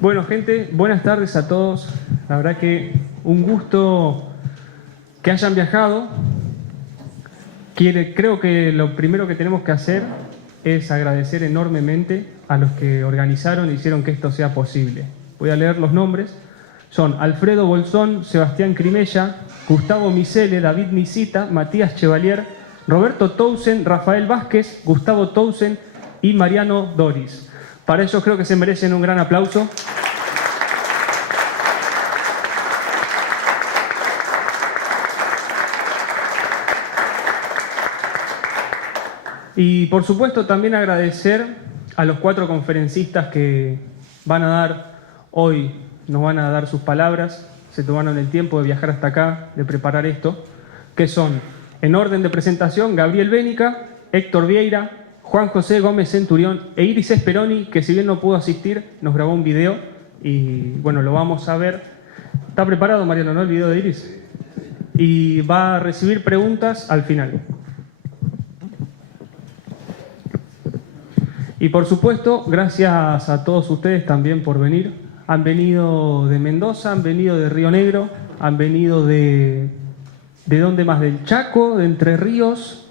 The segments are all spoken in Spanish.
Bueno, gente, buenas tardes a todos. La verdad que un gusto que hayan viajado. Creo que lo primero que tenemos que hacer es agradecer enormemente a los que organizaron e hicieron que esto sea posible. Voy a leer los nombres. Son Alfredo Bolsón, Sebastián Crimella, Gustavo Misele, David Misita, Matías Chevalier, Roberto Tousen, Rafael Vázquez, Gustavo Tousen y Mariano Doris. Para ellos creo que se merecen un gran aplauso. Y por supuesto también agradecer a los 4 conferencistas que van a dar hoy, nos van a dar sus palabras, se tomaron el tiempo de viajar hasta acá, de preparar esto, que son, en orden de presentación, Gabriel Bénica, Héctor Vieira, Juan José Gómez Centurión e Iris Esperoni, que si bien no pudo asistir, nos grabó un video y bueno, lo vamos a ver. ¿Está preparado, Mariano, no, el video de Iris? Y va a recibir preguntas al final. Y por supuesto, gracias a todos ustedes también por venir. Han venido de Mendoza, han venido de Río Negro, han venido ¿de dónde más? Del Chaco, de Entre Ríos,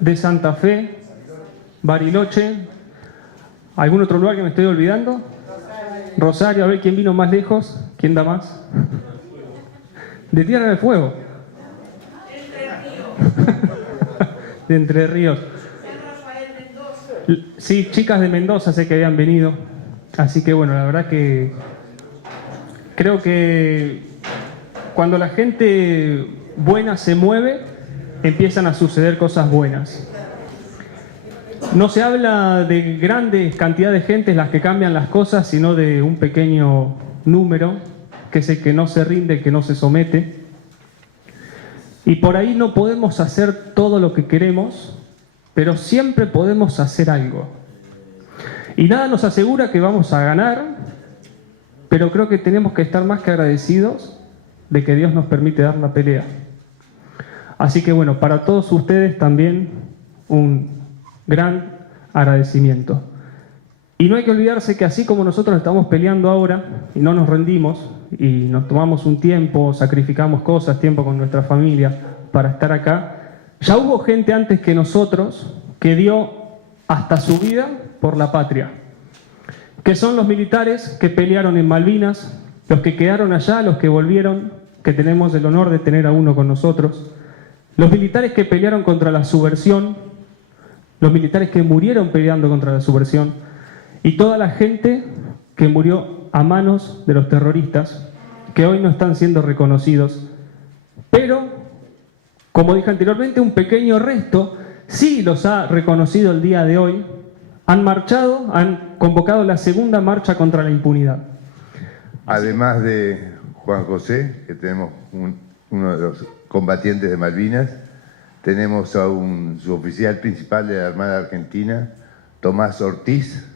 de Santa Fe, Bariloche. ¿Algún otro lugar que me estoy olvidando? Rosario, a ver quién vino más lejos, quién da más. De Tierra del Fuego. De Entre Ríos. Sí, chicas de Mendoza sé que habían venido. Así que bueno, la verdad que creo que cuando la gente buena se mueve, empiezan a suceder cosas buenas. No se habla de grandes cantidades de gente las que cambian las cosas, sino de un pequeño número, que es el que no se rinde, que no se somete. Y por ahí no podemos hacer todo lo que queremos, pero siempre podemos hacer algo. Y nada nos asegura que vamos a ganar, pero creo que tenemos que estar más que agradecidos de que Dios nos permite dar la pelea. Así que bueno, para todos ustedes también un gran agradecimiento. Y no hay que olvidarse que así como nosotros estamos peleando ahora y no nos rendimos y nos tomamos un tiempo, sacrificamos cosas, tiempo con nuestra familia para estar acá, ya hubo gente antes que nosotros que dio hasta su vida por la patria, que son los militares que pelearon en Malvinas, los que quedaron allá, los que volvieron, que tenemos el honor de tener a uno con nosotros, los militares que pelearon contra la subversión, los militares que murieron peleando contra la subversión y toda la gente que murió a manos de los terroristas, que hoy no están siendo reconocidos, pero como dije anteriormente, un pequeño resto sí los ha reconocido el día de hoy. Han marchado, han convocado la segunda marcha contra la impunidad. Además de Juan José, que tenemos uno de los combatientes de Malvinas, tenemos a un suboficial principal de la Armada Argentina, Tomás Ortiz,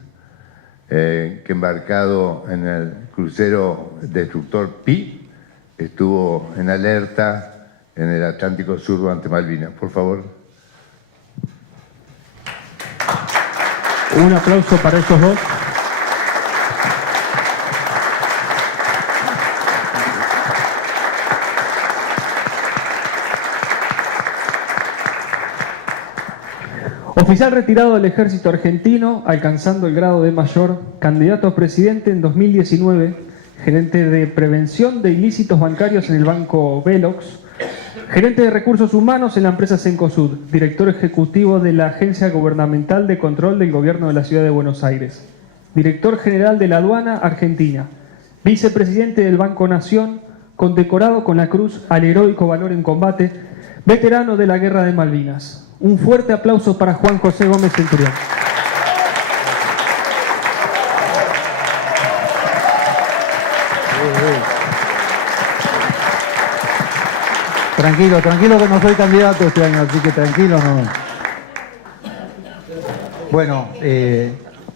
que embarcado en el crucero destructor Pi, estuvo en alerta en el Atlántico Sur durante Malvinas. Por favor. Un aplauso para estos dos. Oficial retirado del Ejército Argentino, alcanzando el grado de mayor, candidato a presidente en 2019, gerente de prevención de ilícitos bancarios en el Banco Velox, gerente de recursos humanos en la empresa Cencosud, director ejecutivo de la Agencia Gubernamental de Control del Gobierno de la Ciudad de Buenos Aires, director general de la Aduana Argentina, vicepresidente del Banco Nación, condecorado con la Cruz al Heroico Valor en Combate, veterano de la Guerra de Malvinas. Un fuerte aplauso para Juan José Gómez Centurión. Tranquilo, tranquilo que no soy candidato este año, así que tranquilo no. Bueno,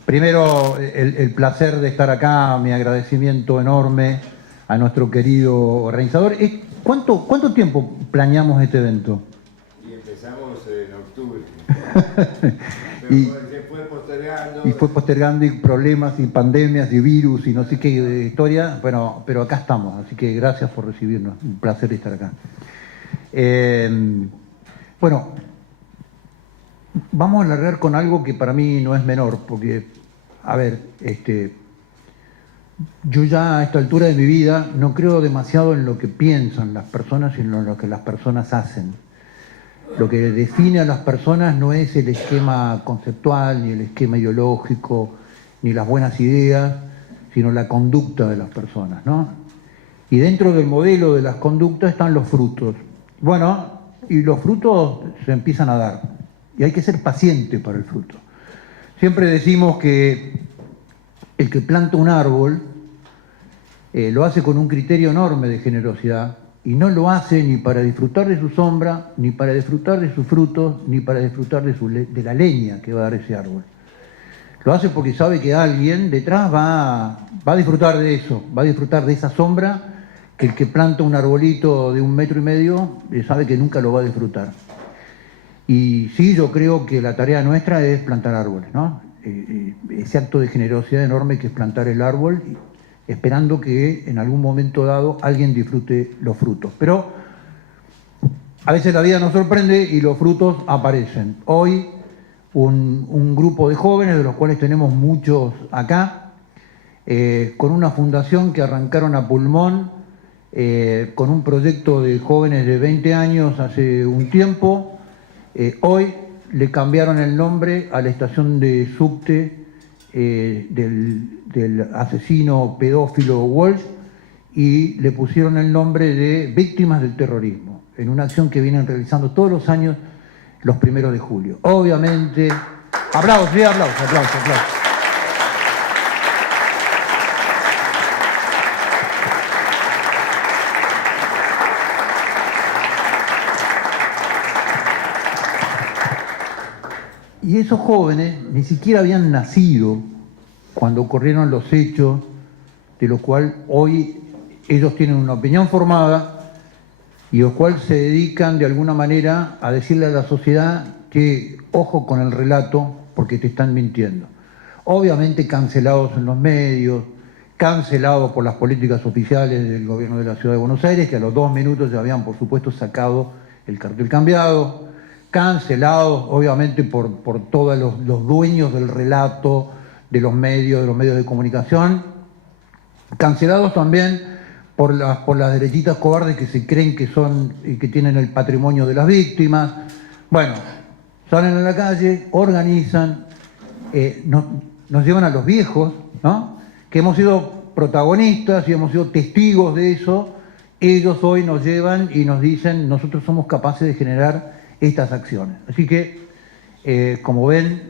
primero el placer de estar acá, mi agradecimiento enorme a nuestro querido organizador. ¿Cuánto tiempo planeamos este evento? Y empezamos en octubre. Y, se fue postergando. y fue postergando, y problemas, y pandemias, y virus, y no sé qué historia. Bueno, pero acá estamos, así que gracias por recibirnos. Un placer estar acá. Bueno, vamos a largar con algo que para mí no es menor, porque, a ver, yo ya a esta altura de mi vida no creo demasiado en lo que piensan las personas, sino en lo que las personas hacen. Lo que define a las personas no es el esquema conceptual, ni el esquema ideológico, ni las buenas ideas, sino la conducta de las personas, ¿no? Y dentro del modelo de las conductas están los frutos. Bueno, y los frutos se empiezan a dar, y hay que ser paciente para el fruto. Siempre decimos que el que planta un árbol lo hace con un criterio enorme de generosidad, y no lo hace ni para disfrutar de su sombra, ni para disfrutar de sus frutos, ni para disfrutar de la leña que va a dar ese árbol. Lo hace porque sabe que alguien detrás va a disfrutar de eso, va a disfrutar de esa sombra, que el que planta un arbolito de 1,5 metros sabe que nunca lo va a disfrutar. Y sí, yo creo que la tarea nuestra es plantar árboles, ¿no? Ese acto de generosidad enorme que es plantar el árbol, esperando que en algún momento dado alguien disfrute los frutos. Pero a veces la vida nos sorprende y los frutos aparecen. Hoy un grupo de jóvenes, de los cuales tenemos muchos acá, con una fundación que arrancaron a pulmón, con un proyecto de jóvenes de 20 años hace un tiempo, hoy le cambiaron el nombre a la estación de subte del asesino pedófilo Walsh, y le pusieron el nombre de Víctimas del Terrorismo, en una acción que vienen realizando todos los años los 1 de julio. Obviamente, aplausos, sí, aplausos. Y esos jóvenes ni siquiera habían nacido cuando ocurrieron los hechos, de lo cual hoy ellos tienen una opinión formada, y los cuales se dedican de alguna manera a decirle a la sociedad que ojo con el relato porque te están mintiendo. Obviamente cancelados en los medios, cancelados por las políticas oficiales del gobierno de la Ciudad de Buenos Aires, que a los 2 minutos ya habían por supuesto sacado el cartel cambiado, cancelados obviamente por todos los dueños del relato, de los medios de comunicación, cancelados también por las derechitas cobardes que se creen que son y que tienen el patrimonio de las víctimas. Bueno, salen a la calle, organizan, nos llevan a los viejos, ¿no? Que hemos sido protagonistas y hemos sido testigos de eso. Ellos hoy nos llevan y nos dicen: nosotros somos capaces de generar estas acciones. Así que, como ven,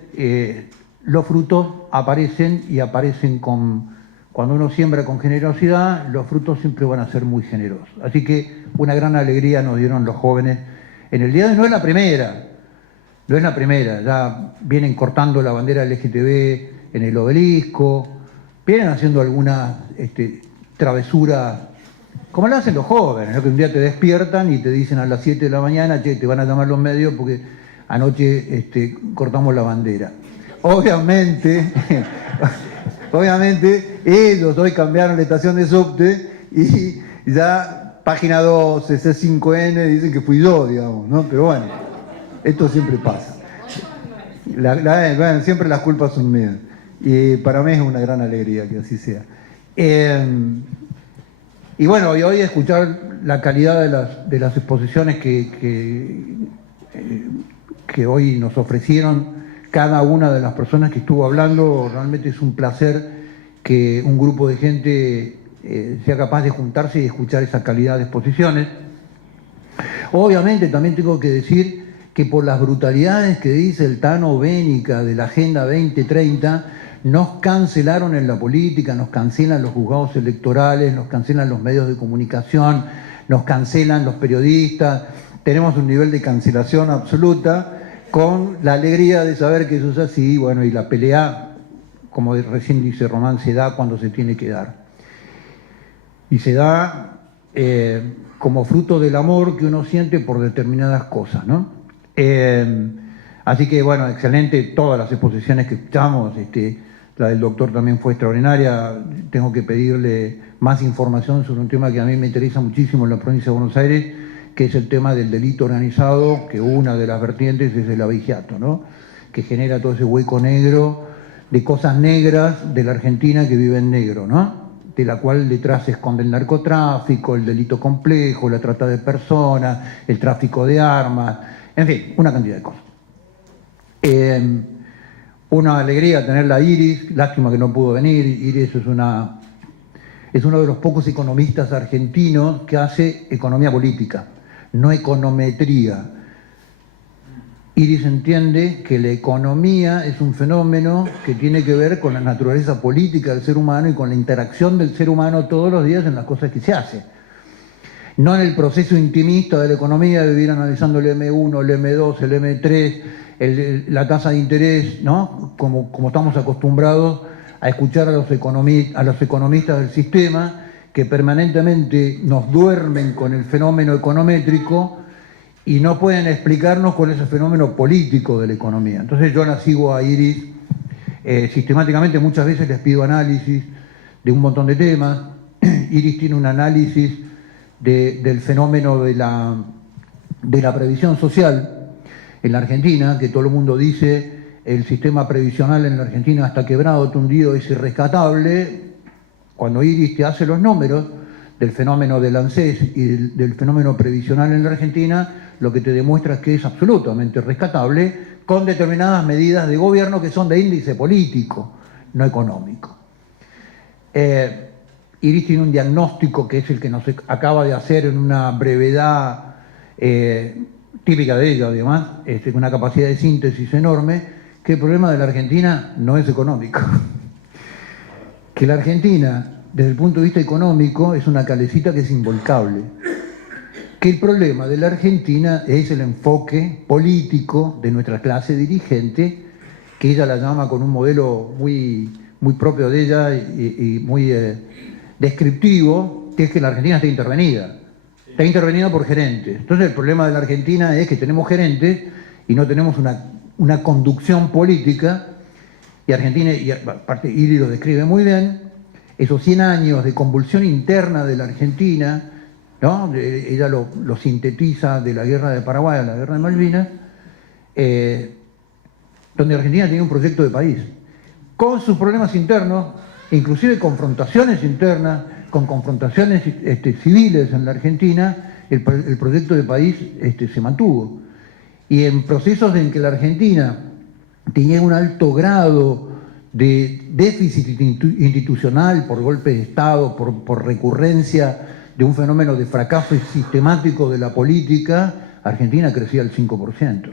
los frutos aparecen, y aparecen cuando uno siembra con generosidad, los frutos siempre van a ser muy generosos. Así que una gran alegría nos dieron los jóvenes en el día de hoy. No es la primera, ya vienen cortando la bandera LGTB en el obelisco, vienen haciendo algunas travesuras, como lo hacen los jóvenes, ¿no? Que un día te despiertan y te dicen a las 7 de la mañana: che, te van a llamar los medios porque anoche cortamos la bandera. Obviamente ellos hoy cambiaron la estación de subte, y ya Página 12, C5N dicen que fui yo, digamos, ¿no? Pero bueno, esto siempre pasa. Bueno, siempre las culpas son mías. Y para mí es una gran alegría que así sea. Y bueno, y hoy escuchar la calidad de las exposiciones que hoy nos ofrecieron cada una de las personas que estuvo hablando. Realmente es un placer que un grupo de gente sea capaz de juntarse y escuchar esa calidad de exposiciones. Obviamente también tengo que decir que por las brutalidades que dice el Tano Bénica de la Agenda 2030, nos cancelaron en la política, nos cancelan los juzgados electorales, nos cancelan los medios de comunicación, nos cancelan los periodistas. Tenemos un nivel de cancelación absoluta, con la alegría de saber que eso es así. Bueno, y la pelea, como recién dice Román, se da cuando se tiene que dar. Y se da como fruto del amor que uno siente por determinadas cosas, ¿no? Así que, bueno, excelente todas las exposiciones que escuchamos. La del doctor también fue extraordinaria. Tengo que pedirle más información sobre un tema que a mí me interesa muchísimo en la provincia de Buenos Aires, que es el tema del delito organizado, que una de las vertientes es el abigeato, ¿no? Que genera todo ese hueco negro de cosas negras de la Argentina que vive en negro, ¿no? De la cual detrás se esconde el narcotráfico, el delito complejo, la trata de personas, el tráfico de armas, en fin, una cantidad de cosas. Una alegría tenerla a Iris, lástima que no pudo venir. Iris es uno de los pocos economistas argentinos que hace economía política, no econometría. Iris entiende que la economía es un fenómeno que tiene que ver con la naturaleza política del ser humano y con la interacción del ser humano todos los días en las cosas que se hace. No en el proceso intimista de la economía de vivir analizando el M1, el M2, el M3, la tasa de interés, ¿no? Como estamos acostumbrados a escuchar a los economistas del sistema que permanentemente nos duermen con el fenómeno econométrico y no pueden explicarnos cuál es el fenómeno político de la economía. Entonces yo la sigo a Iris sistemáticamente, muchas veces les pido análisis de un montón de temas. Iris tiene un análisis del fenómeno de la previsión social en la Argentina, que todo el mundo dice el sistema previsional en la Argentina está quebrado, tundido, es irrescatable. Cuando Iris te hace los números del fenómeno del ANSES y del fenómeno previsional en la Argentina, lo que te demuestra es que es absolutamente rescatable con determinadas medidas de gobierno que son de índice político, no económico. Iris tiene un diagnóstico que es el que nos acaba de hacer en una brevedad típica de ella, además, con una capacidad de síntesis enorme, que el problema de la Argentina no es económico. Que la Argentina, desde el punto de vista económico, es una calecita que es involcable. Que el problema de la Argentina es el enfoque político de nuestra clase dirigente, que ella la llama con un modelo muy, muy propio de ella y muy descriptivo, que es que la Argentina está intervenida. Está intervenida por gerentes. Entonces el problema de la Argentina es que tenemos gerentes y no tenemos una conducción política, y Argentina, y aparte Iris lo describe muy bien, esos 100 años de convulsión interna de la Argentina, ¿no? Ella lo sintetiza de la guerra de Paraguay a la guerra de Malvinas, donde Argentina tenía un proyecto de país, con sus problemas internos, inclusive confrontaciones internas, con confrontaciones civiles en la Argentina, el proyecto de país se mantuvo. Y en procesos en que la Argentina tenía un alto grado de déficit institucional por golpe de Estado, por recurrencia de un fenómeno de fracaso sistemático de la política, Argentina crecía al 5%.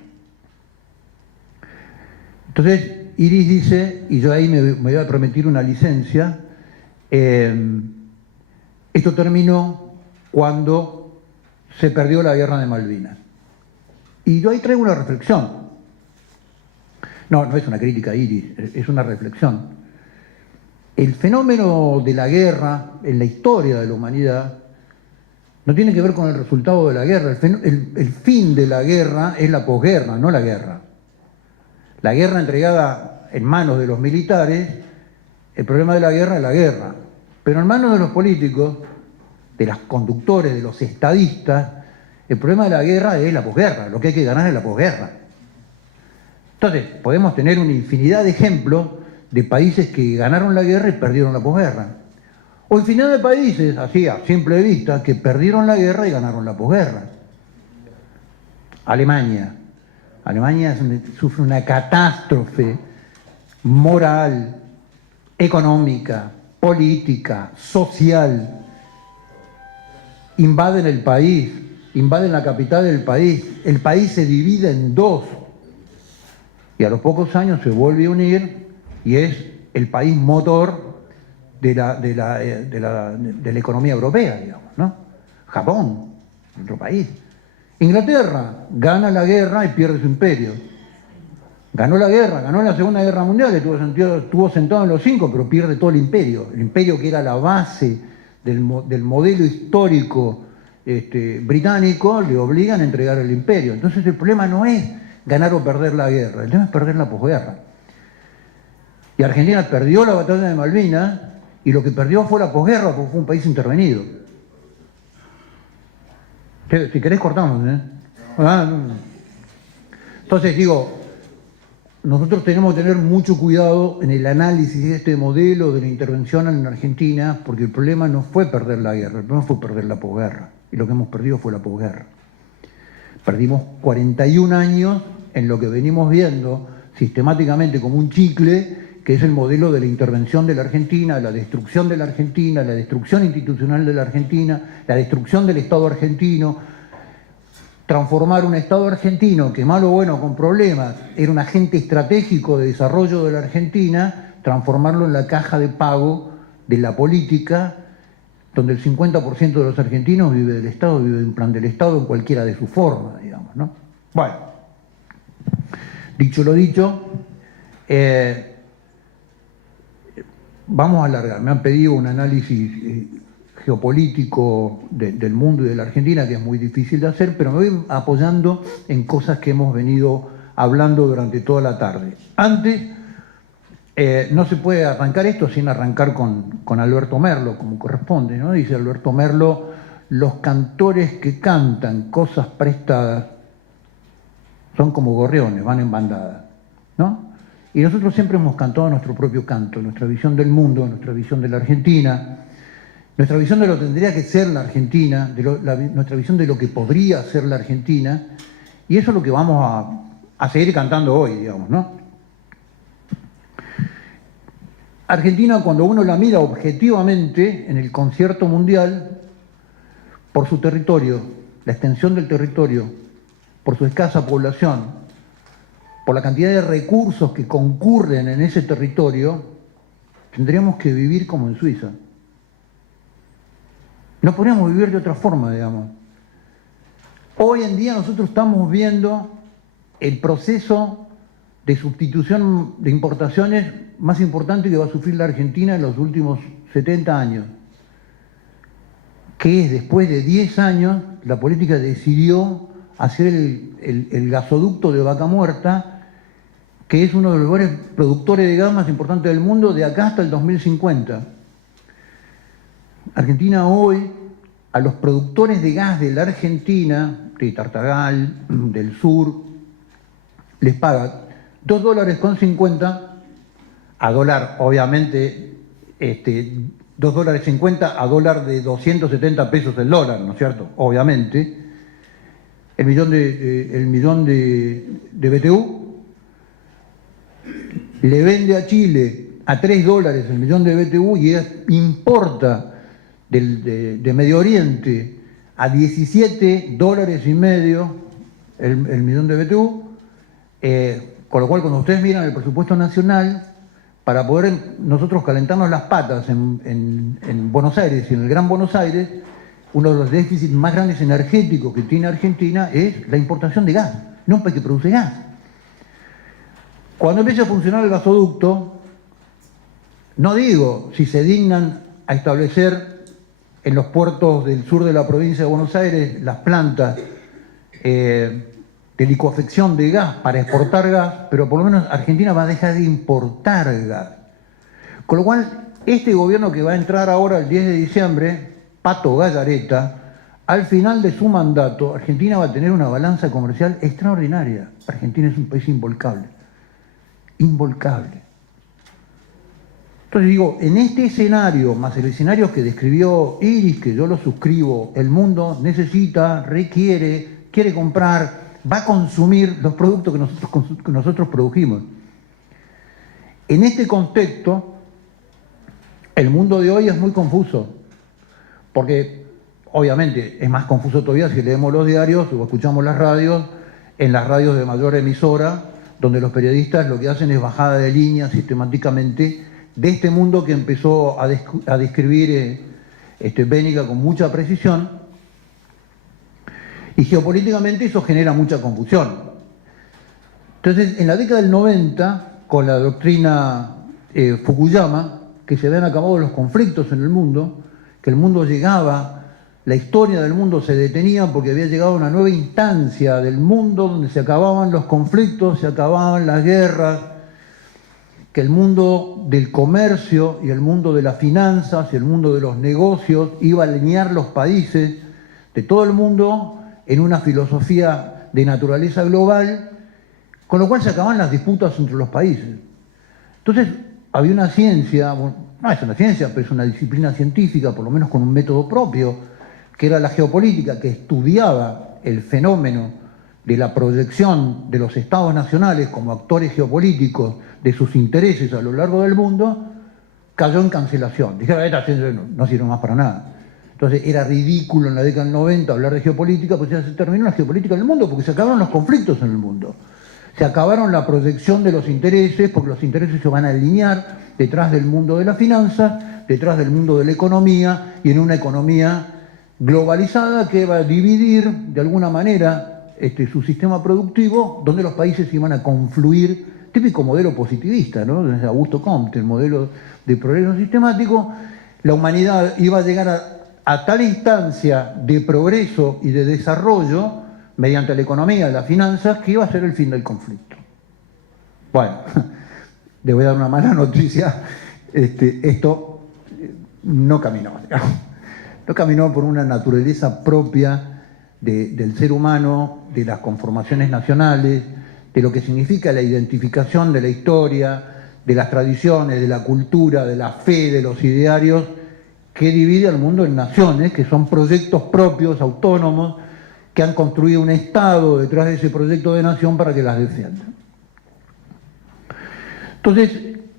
Entonces, Iris dice, y yo ahí me voy a permitir una licencia, esto terminó cuando se perdió la guerra de Malvinas. Y yo ahí traigo una reflexión. No es una crítica a Iris, es una reflexión. El fenómeno de la guerra en la historia de la humanidad no tiene que ver con el resultado de la guerra. El fin de la guerra es la posguerra, no la guerra. La guerra entregada en manos de los militares, el problema de la guerra es la guerra. Pero en manos de los políticos, de los conductores, de los estadistas, el problema de la guerra es la posguerra. Lo que hay que ganar es la posguerra. Entonces, podemos tener una infinidad de ejemplos de países que ganaron la guerra y perdieron la posguerra. O infinidad de países, así a simple vista, que perdieron la guerra y ganaron la posguerra. Alemania sufre una catástrofe moral, económica, política, social. Invaden el país, invaden la capital del país, el país se divide en dos. Y a los pocos años se vuelve a unir y es el país motor de la economía europea, digamos, ¿no? Japón, otro país. Inglaterra gana la guerra y pierde su imperio. Ganó la guerra, ganó la Segunda Guerra Mundial, estuvo sentado en los 5, pero pierde todo el imperio que era la base del modelo histórico británico, le obligan a entregar el imperio. Entonces el problema no es ganar o perder la guerra, el tema es perder la posguerra. Y Argentina perdió la batalla de Malvinas y lo que perdió fue la posguerra porque fue un país intervenido. Si querés cortamos, ¿eh? No. Entonces digo, nosotros tenemos que tener mucho cuidado en el análisis de este modelo de la intervención en Argentina, porque el problema no fue perder la guerra, el problema fue perder la posguerra. Y lo que hemos perdido fue la posguerra. Perdimos 41 años en lo que venimos viendo sistemáticamente como un chicle, que es el modelo de la intervención de la Argentina, la destrucción de la Argentina, la destrucción institucional de la Argentina, la destrucción del Estado argentino, transformar un Estado argentino que, malo o bueno, con problemas, era un agente estratégico de desarrollo de la Argentina, transformarlo en la caja de pago de la política, donde el 50% de los argentinos vive del Estado, vive de un plan del Estado en cualquiera de sus formas, digamos, ¿no? Bueno, dicho lo dicho, vamos a alargar. Me han pedido un análisis geopolítico del mundo y de la Argentina, que es muy difícil de hacer, pero me voy apoyando en cosas que hemos venido hablando durante toda la tarde. Antes, no se puede arrancar esto sin arrancar con Alberto Merlo, como corresponde, ¿no? Dice Alberto Merlo, los cantores que cantan cosas prestadas son como gorriones, van en bandada, ¿no? Y nosotros siempre hemos cantado nuestro propio canto, nuestra visión del mundo, nuestra visión de la Argentina, nuestra visión de lo que tendría que ser la Argentina, nuestra visión de lo que podría ser la Argentina, y eso es lo que vamos a seguir cantando hoy, digamos, ¿no? Argentina, cuando uno la mira objetivamente en el concierto mundial, por su territorio, la extensión del territorio, por su escasa población, por la cantidad de recursos que concurren en ese territorio, tendríamos que vivir como en Suiza. No podríamos vivir de otra forma, digamos. Hoy en día nosotros estamos viendo el proceso de sustitución de importaciones más importante que va a sufrir la Argentina en los últimos 70 años, que es, después de 10 años, la política decidió hacer el gasoducto de Vaca Muerta, que es uno de los lugares productores de gas más importantes del mundo, de acá hasta el 2050. Argentina hoy, a los productores de gas de la Argentina, de Tartagal, del sur, les paga $2.50 a dólar, obviamente, $2.50 a dólar de 270 pesos el dólar, ¿no es cierto? Obviamente. El millón de BTU le vende a Chile a $3 el millón de BTU y importa de Medio Oriente a $17.50 el millón de BTU, con lo cual cuando ustedes miran el presupuesto nacional, para poder nosotros calentarnos las patas en Buenos Aires y en el Gran Buenos Aires, uno de los déficits más grandes energéticos que tiene Argentina es la importación de gas, no un país que produce gas. Cuando empiece a funcionar el gasoducto, no digo si se dignan a establecer en los puertos del sur de la provincia de Buenos Aires las plantas de licuefacción de gas para exportar gas, pero por lo menos Argentina va a dejar de importar gas. Con lo cual, este gobierno que va a entrar ahora el 10 de diciembre, Pato Gallareta, al final de su mandato, Argentina va a tener una balanza comercial extraordinaria. Argentina es un país involcable. Involcable. Entonces digo, en este escenario, más el escenario que describió Iris, que yo lo suscribo, el mundo necesita, requiere, quiere comprar, va a consumir los productos que nosotros produjimos. En este contexto, el mundo de hoy es muy confuso, porque obviamente es más confuso todavía si leemos los diarios o escuchamos las radios, en las radios de mayor emisora, donde los periodistas lo que hacen es bajada de línea sistemáticamente de este mundo que empezó a describir Bénica con mucha precisión, y geopolíticamente eso genera mucha confusión. Entonces, en la década del 90, con la doctrina Fukuyama, que se habían acabado los conflictos en el mundo, que el mundo llegaba la historia del mundo se detenía porque había llegado a una nueva instancia del mundo donde se acababan los conflictos, se acababan las guerras, que el mundo del comercio y el mundo de las finanzas y el mundo de los negocios iba a alinear los países de todo el mundo en una filosofía de naturaleza global, con lo cual se acababan las disputas entre los países. Entonces había una ciencia, bueno, no es una ciencia, pero es una disciplina científica, por lo menos con un método propio, que era la geopolítica, que estudiaba el fenómeno de la proyección de los estados nacionales como actores geopolíticos de sus intereses a lo largo del mundo, cayó en cancelación. Dijeron, esta ciencia no sirve más para nada. Entonces era ridículo en la década del 90 hablar de geopolítica, pues ya se terminó la geopolítica del mundo, porque se acabaron los conflictos en el mundo. Se acabaron la proyección de los intereses, porque los intereses se van a alinear detrás del mundo de la finanza, detrás del mundo de la economía, y en una economía globalizada que va a dividir de alguna manera su sistema productivo, donde los países iban a confluir, típico modelo positivista, ¿no? Desde Augusto Comte, el modelo de progreso sistemático. La humanidad iba a llegar a tal instancia de progreso y de desarrollo mediante la economía y las finanzas que iba a ser el fin del conflicto. Bueno, le voy a dar una mala noticia, esto no caminó, digamos. No caminó por una naturaleza propia del ser humano, de las conformaciones nacionales, de lo que significa la identificación de la historia, de las tradiciones, de la cultura, de la fe, de los idearios, que divide al mundo en naciones, que son proyectos propios, autónomos, que han construido un Estado detrás de ese proyecto de nación para que las defienda. Entonces,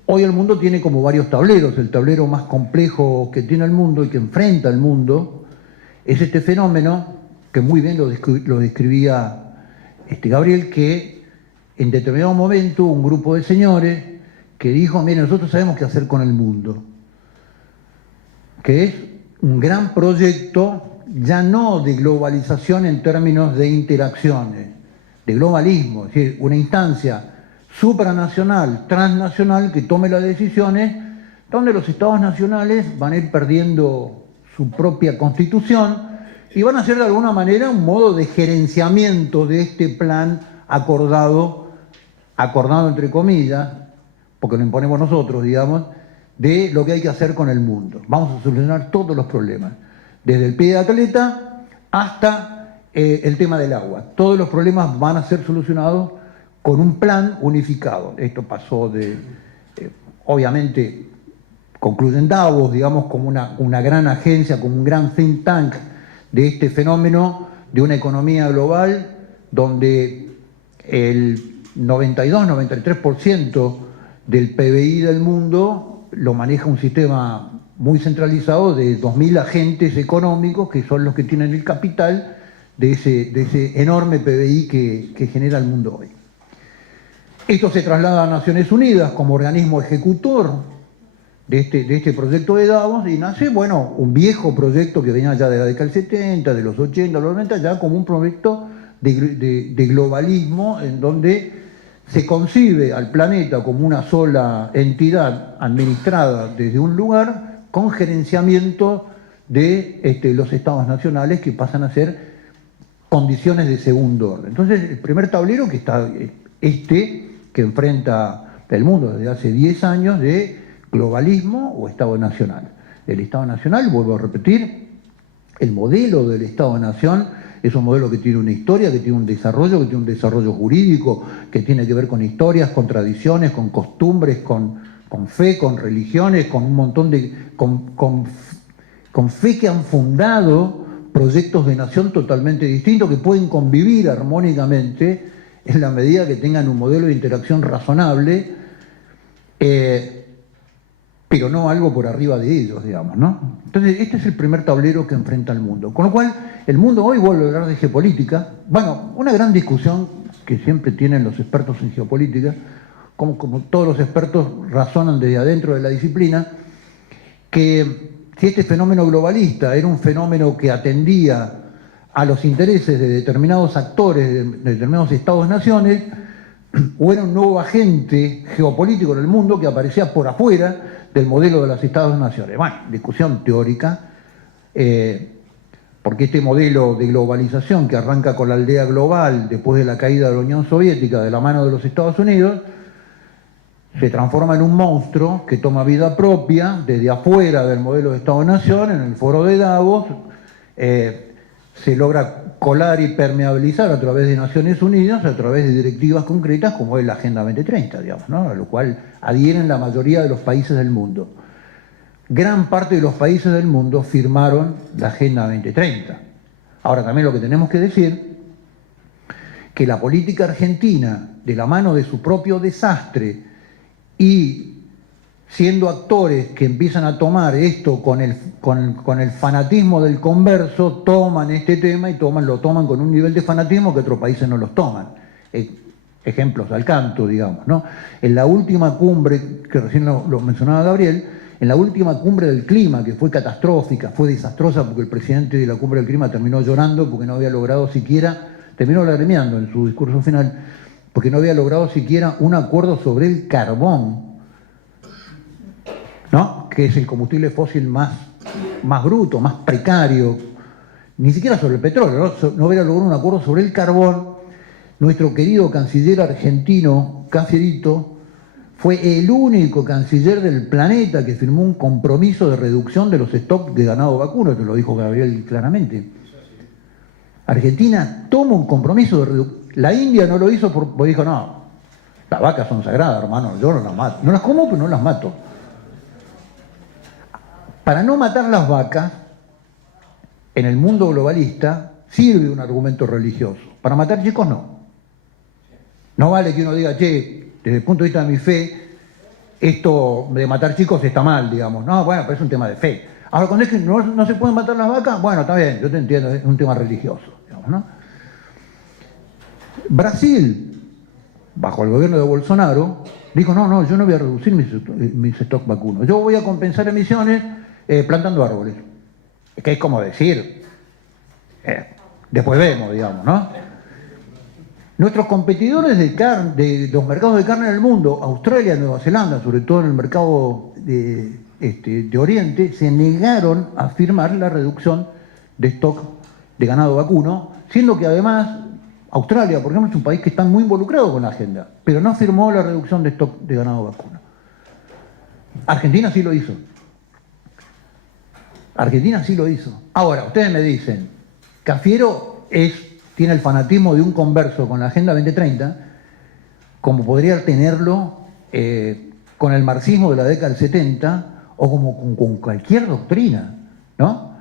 hoy el mundo tiene como varios tableros. El tablero más complejo que tiene el mundo y que enfrenta el mundo es este fenómeno, que muy bien lo describía Gabriel, que en determinado momento un grupo de señores que dijo, mire, nosotros sabemos qué hacer con el mundo, que es un gran proyecto ya no de globalización en términos de interacciones, de globalismo, es decir, una instancia supranacional, transnacional, que tome las decisiones, donde los estados nacionales van a ir perdiendo su propia constitución y van a ser de alguna manera un modo de gerenciamiento de este plan acordado entre comillas, porque lo imponemos nosotros, digamos, de lo que hay que hacer con el mundo. Vamos a solucionar todos los problemas, desde el pie de atleta hasta el tema del agua. Todos los problemas van a ser solucionados con un plan unificado. Esto pasó obviamente, concluye en Davos, digamos, como una gran agencia, como un gran think tank de este fenómeno de una economía global donde el 92-93% del PBI del mundo lo maneja un sistema muy centralizado de 2.000 agentes económicos que son los que tienen el capital de ese enorme PBI que genera el mundo hoy. Esto se traslada a Naciones Unidas como organismo ejecutor de este proyecto de Davos y nace, bueno, un viejo proyecto que venía ya de la década del 70, de los 80, los 90, ya como un proyecto de globalismo en donde se concibe al planeta como una sola entidad administrada desde un lugar con gerenciamiento de los estados nacionales que pasan a ser condiciones de segundo orden. Entonces, el primer tablero que está que enfrenta el mundo desde hace 10 años de globalismo o Estado Nacional. El Estado Nacional, vuelvo a repetir, el modelo del Estado-Nación es un modelo que tiene una historia, que tiene un desarrollo jurídico, que tiene que ver con historias, con tradiciones, con costumbres, con fe, con religiones, con un montón de... con fe que han fundado proyectos de nación totalmente distintos que pueden convivir armónicamente en la medida que tengan un modelo de interacción razonable, pero no algo por arriba de ellos, digamos, ¿no? Entonces, este es el primer tablero que enfrenta el mundo. Con lo cual, el mundo hoy vuelve a hablar de geopolítica. Bueno, una gran discusión que siempre tienen los expertos en geopolítica, como todos los expertos razonan desde adentro de la disciplina, que si este fenómeno globalista era un fenómeno que atendía a los intereses de determinados actores, de determinados estados-naciones, o era un nuevo agente geopolítico en el mundo que aparecía por afuera del modelo de los estados-naciones. Bueno, discusión teórica. porque este modelo de globalización que arranca con la aldea global después de la caída de la Unión Soviética de la mano de los Estados Unidos, se transforma en un monstruo que toma vida propia desde afuera del modelo de Estado-Nación. En el foro de Davos se logra colar y permeabilizar a través de Naciones Unidas, a través de directivas concretas como es la Agenda 2030, digamos, ¿no? A lo cual adhieren la mayoría de los países del mundo. Gran parte de los países del mundo firmaron la Agenda 2030. Ahora también lo que tenemos que decir, que la política argentina, de la mano de su propio desastre y siendo actores que empiezan a tomar esto con el fanatismo del converso, toman este tema y lo toman con un nivel de fanatismo que otros países no los toman. Ejemplos al canto, digamos, ¿no? En la última cumbre, que recién lo mencionaba Gabriel, en la última cumbre del clima, que fue catastrófica, fue desastrosa porque el presidente de la cumbre del clima terminó llorando porque no había logrado siquiera, terminó lagrimeando en su discurso final, porque no había logrado siquiera un acuerdo sobre el carbón, ¿no? Que es el combustible fósil más bruto, más precario, ni siquiera sobre el petróleo, no había logrado un acuerdo sobre el carbón. Nuestro querido canciller argentino, Cafierito, fue el único canciller del planeta que firmó un compromiso de reducción de los stocks de ganado vacuno, te lo dijo Gabriel claramente. Argentina toma un compromiso de reducción. La India no lo hizo porque dijo, no, las vacas son sagradas, hermano, yo no las mato. No las como, pero no las mato. Para no matar las vacas, en el mundo globalista, sirve un argumento religioso. Para matar chicos, no. No vale que uno diga, che, desde el punto de vista de mi fe, esto de matar chicos está mal, digamos. No, bueno, pero es un tema de fe. Ahora, cuando es que no se pueden matar las vacas, bueno, está bien, yo te entiendo, es un tema religioso, digamos, ¿no? Brasil, bajo el gobierno de Bolsonaro, dijo, no, yo no voy a reducir mis stocks vacunos. Yo voy a compensar emisiones plantando árboles. Es que es como decir, después vemos, digamos, ¿no? Nuestros competidores de los mercados de carne en el mundo, Australia, Nueva Zelanda, sobre todo en el mercado de Oriente, se negaron a firmar la reducción de stock de ganado vacuno, siendo que además Australia, por ejemplo, es un país que está muy involucrado con la agenda, pero no firmó la reducción de stock de ganado vacuno. Argentina sí lo hizo. Argentina sí lo hizo. Ahora, ustedes me dicen, Cafiero tiene el fanatismo de un converso con la Agenda 2030, como podría tenerlo con el marxismo de la década del 70 o como con cualquier doctrina, ¿no?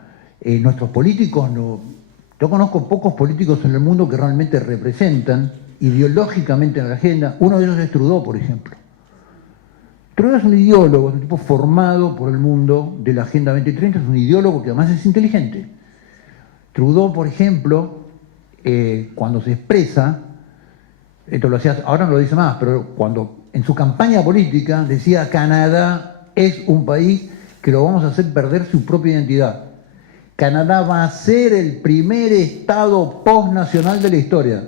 Nuestros políticos, yo conozco pocos políticos en el mundo que realmente representan ideológicamente la agenda. Uno de ellos es Trudeau, por ejemplo. Trudeau es un ideólogo, es un tipo formado por el mundo de la Agenda 2030, es un ideólogo que además es inteligente. Trudeau, por ejemplo, cuando se expresa, esto lo hacía, ahora no lo dice más, pero cuando en su campaña política decía Canadá es un país que lo vamos a hacer perder su propia identidad. Canadá va a ser el primer estado postnacional de la historia.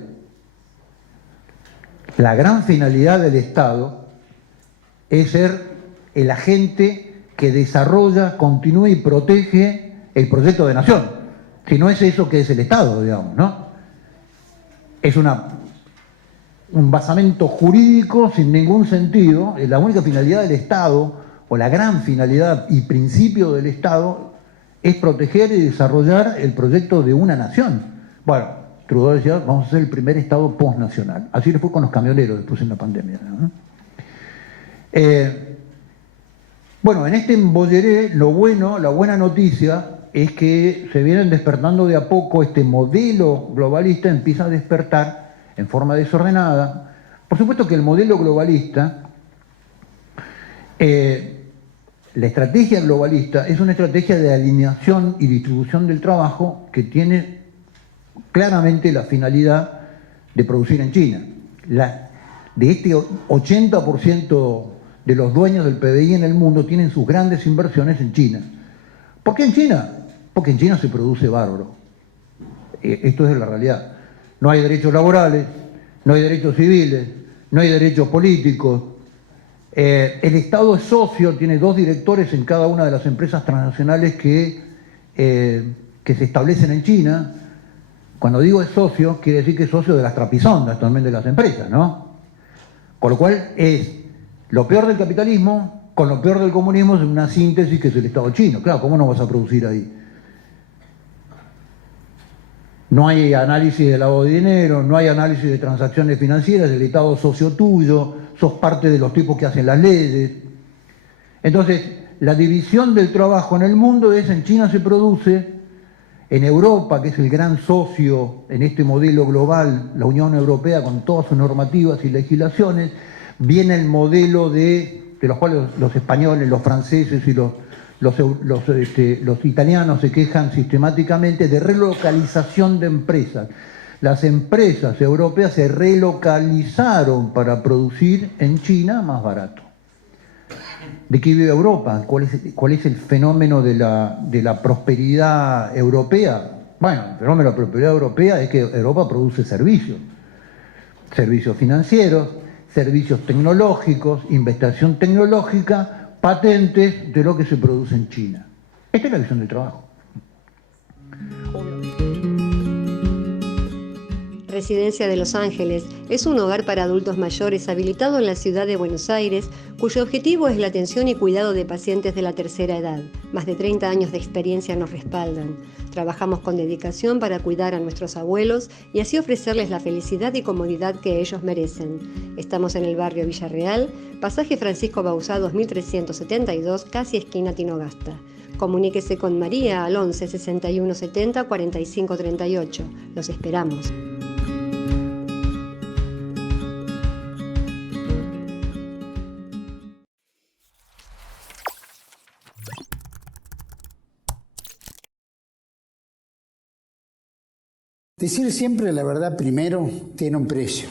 La gran finalidad del Estado es ser el agente que desarrolla, continúa y protege el proyecto de nación. Si no es eso que es el Estado, digamos, ¿no? Es un basamento jurídico sin ningún sentido. La única finalidad del Estado, o la gran finalidad y principio del Estado, es proteger y desarrollar el proyecto de una nación. Bueno, Trudeau decía, vamos a ser el primer Estado postnacional. Así le fue con los camioneros después en la pandemia, ¿no? Bueno, en este embolleré, la buena noticia es que se vienen despertando de a poco, este modelo globalista empieza a despertar en forma desordenada. Por supuesto que el modelo globalista, la estrategia globalista es una estrategia de alineación y distribución del trabajo que tiene claramente la finalidad de producir en China. De este 80% de los dueños del PBI en el mundo tienen sus grandes inversiones en China. ¿Por qué en China? Porque en China se produce bárbaro. Esto es la realidad. No hay derechos laborales, no hay derechos civiles, no hay derechos políticos. El Estado es socio, tiene 2 directores en cada una de las empresas transnacionales que que se establecen en China. Cuando digo es socio, quiere decir que es socio de las trapisondas también de las empresas, ¿no? Con lo cual es lo peor del capitalismo con lo peor del comunismo, es una síntesis que es el Estado chino. Claro, ¿cómo no vas a producir ahí? No hay análisis de lavado de dinero, no hay análisis de transacciones financieras, el Estado es socio tuyo, sos parte de los tipos que hacen las leyes. Entonces, la división del trabajo en el mundo es: en China se produce, en Europa, que es el gran socio en este modelo global, la Unión Europea con todas sus normativas y legislaciones, viene el modelo de los cuales los españoles, los franceses y los italianos se quejan sistemáticamente, de relocalización de empresas. Las empresas europeas se relocalizaron para producir en China más barato. ¿De qué vive Europa? ¿Cuál es el fenómeno de la prosperidad europea? Bueno, el fenómeno de la prosperidad europea es que Europa produce servicios financieros, servicios tecnológicos, investigación tecnológica, patentes de lo que se produce en China. Esta es la visión del trabajo. Residencia de Los Ángeles es un hogar para adultos mayores habilitado en la ciudad de Buenos Aires, cuyo objetivo es la atención y cuidado de pacientes de la tercera edad. Más de 30 años de experiencia nos respaldan. Trabajamos con dedicación para cuidar a nuestros abuelos y así ofrecerles la felicidad y comodidad que ellos merecen. Estamos en el barrio Villarreal, pasaje Francisco Bauzá 2372, casi esquina Tinogasta. Comuníquese con María al 11 61 70 45 38. Los esperamos. Decir siempre la verdad primero tiene un precio.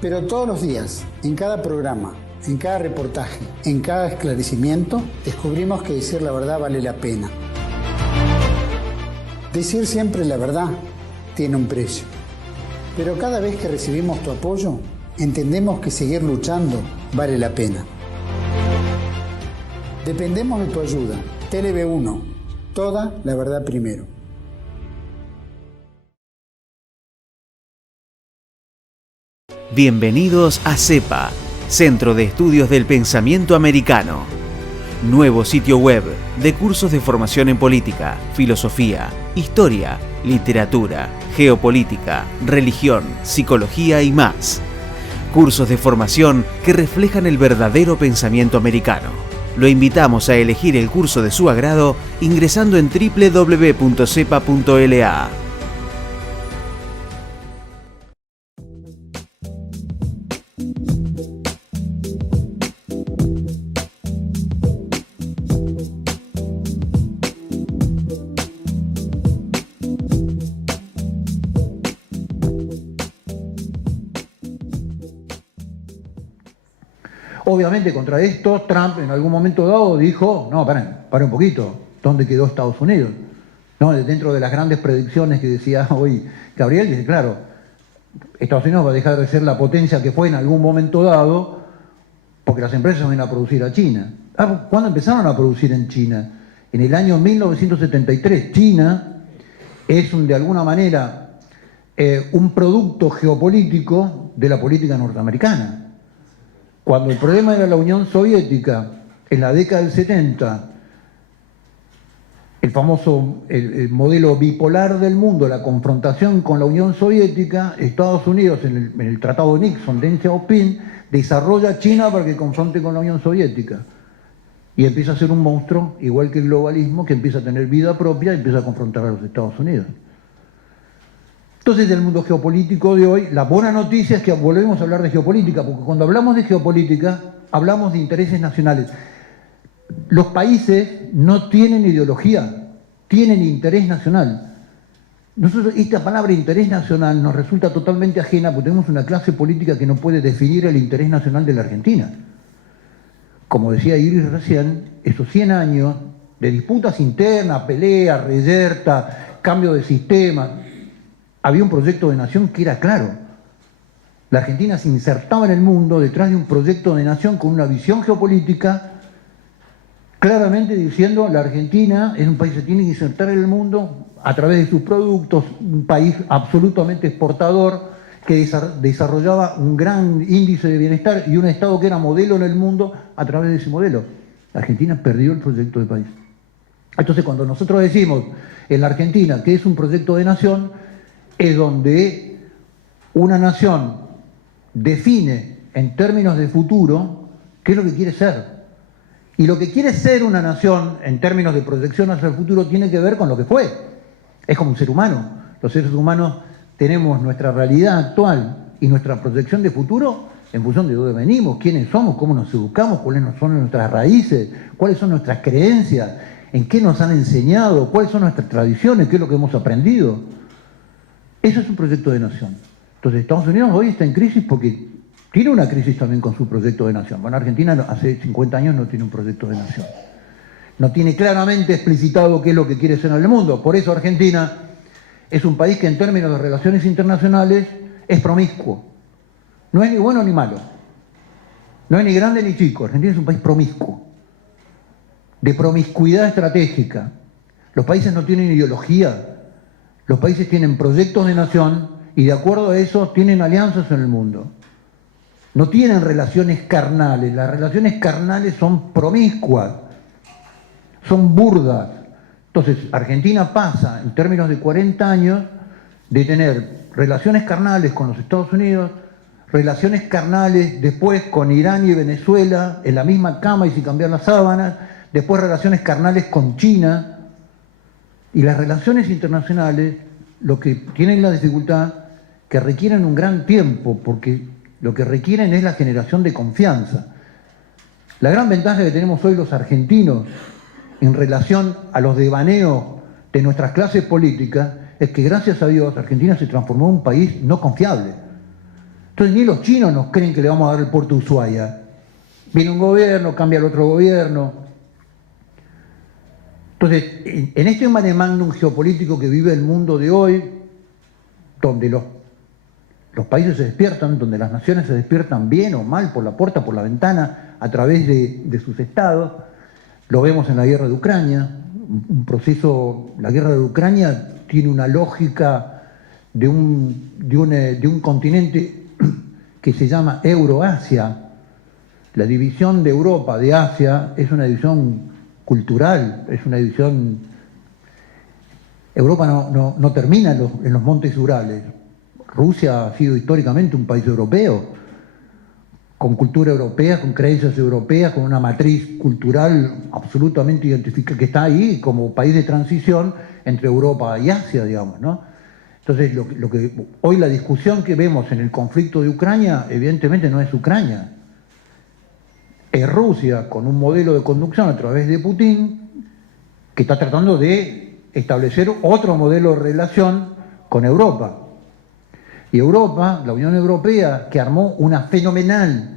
Pero todos los días, en cada programa, en cada reportaje, en cada esclarecimiento, descubrimos que decir la verdad vale la pena. Decir siempre la verdad tiene un precio. Pero cada vez que recibimos tu apoyo, entendemos que seguir luchando vale la pena. Dependemos de tu ayuda. TLB1. Toda la verdad primero. Bienvenidos a CEPA, Centro de Estudios del Pensamiento Americano. Nuevo sitio web de cursos de formación en política, filosofía, historia, literatura, geopolítica, religión, psicología y más. Cursos de formación que reflejan el verdadero pensamiento americano. Lo invitamos a elegir el curso de su agrado ingresando en www.cepa.la. Obviamente contra esto Trump en algún momento dado dijo: no, paren un poquito, ¿dónde quedó Estados Unidos? ¿No? Dentro de las grandes predicciones que decía hoy Gabriel, dice, claro, Estados Unidos va a dejar de ser la potencia que fue en algún momento dado porque las empresas van a producir a China. ¿Cuándo empezaron a producir en China? En el año 1973. China es de alguna manera un producto geopolítico de la política norteamericana. Cuando el problema era la Unión Soviética, en la década del 70, el famoso el modelo bipolar del mundo, la confrontación con la Unión Soviética, Estados Unidos, en el Tratado de Nixon, Deng Xiaoping, desarrolla a China para que confronte con la Unión Soviética. Y empieza a ser un monstruo, igual que el globalismo, que empieza a tener vida propia y empieza a confrontar a los Estados Unidos. Entonces, del mundo geopolítico de hoy, la buena noticia es que volvemos a hablar de geopolítica, porque cuando hablamos de geopolítica, hablamos de intereses nacionales. Los países no tienen ideología, tienen interés nacional. Nosotros, esta palabra interés nacional nos resulta totalmente ajena porque tenemos una clase política que no puede definir el interés nacional de la Argentina. Como decía Iris recién, esos 100 años de disputas internas, peleas, reyerta, cambio de sistema, había un proyecto de nación que era claro. La Argentina se insertaba en el mundo detrás de un proyecto de nación con una visión geopolítica claramente diciendo la Argentina es un país que tiene que insertar en el mundo a través de sus productos, un país absolutamente exportador que desarrollaba un gran índice de bienestar y un Estado que era modelo en el mundo a través de ese modelo. La Argentina perdió el proyecto de país. Entonces, cuando nosotros decimos en la Argentina que es un proyecto de nación, es donde una nación define en términos de futuro qué es lo que quiere ser. Y lo que quiere ser una nación en términos de proyección hacia el futuro tiene que ver con lo que fue. Es como un ser humano. Los seres humanos tenemos nuestra realidad actual y nuestra proyección de futuro en función de dónde venimos, quiénes somos, cómo nos educamos, cuáles son nuestras raíces, cuáles son nuestras creencias, en qué nos han enseñado, cuáles son nuestras tradiciones, qué es lo que hemos aprendido. Eso es un proyecto de nación. Entonces, Estados Unidos hoy está en crisis porque tiene una crisis también con su proyecto de nación. Bueno, Argentina hace 50 años no tiene un proyecto de nación. No tiene claramente explicitado qué es lo que quiere ser en el mundo. Por eso Argentina es un país que en términos de relaciones internacionales es promiscuo. No es ni bueno ni malo. No es ni grande ni chico. Argentina es un país promiscuo. De promiscuidad estratégica. Los países no tienen ideología. Los países tienen proyectos de nación y de acuerdo a eso tienen alianzas en el mundo. No tienen relaciones carnales. Las relaciones carnales son promiscuas. Son burdas. Entonces, Argentina pasa, en términos de 40 años, de tener relaciones carnales con los Estados Unidos, relaciones carnales después con Irán y Venezuela, en la misma cama y sin cambiar las sábanas, después relaciones carnales con China, y las relaciones internacionales, lo que tienen la dificultad, que requieren un gran tiempo, porque lo que requieren es la generación de confianza. La gran ventaja que tenemos hoy los argentinos en relación a los devaneos de nuestras clases políticas es que gracias a Dios Argentina se transformó en un país no confiable. Entonces ni los chinos nos creen que le vamos a dar el puerto de Ushuaia. Viene un gobierno, cambia el otro gobierno. Entonces, en este mare magnum geopolítico que vive el mundo de hoy, donde los países se despiertan, donde las naciones se despiertan bien o mal, por la puerta, por la ventana, a través de sus estados, lo vemos en la guerra de Ucrania, un proceso, la guerra de Ucrania tiene una lógica de un continente que se llama Euroasia. La división de Europa de Asia es una división cultural, es una división... Europa no termina en los montes Urales. Rusia ha sido históricamente un país europeo, con cultura europea, con creencias europeas, con una matriz cultural absolutamente identificada, que está ahí como país de transición entre Europa y Asia, digamos, ¿no? Entonces, lo que hoy la discusión que vemos en el conflicto de Ucrania, evidentemente no es Ucrania, es Rusia con un modelo de conducción a través de Putin, que está tratando de establecer otro modelo de relación con Europa. Y Europa, la Unión Europea, que armó una fenomenal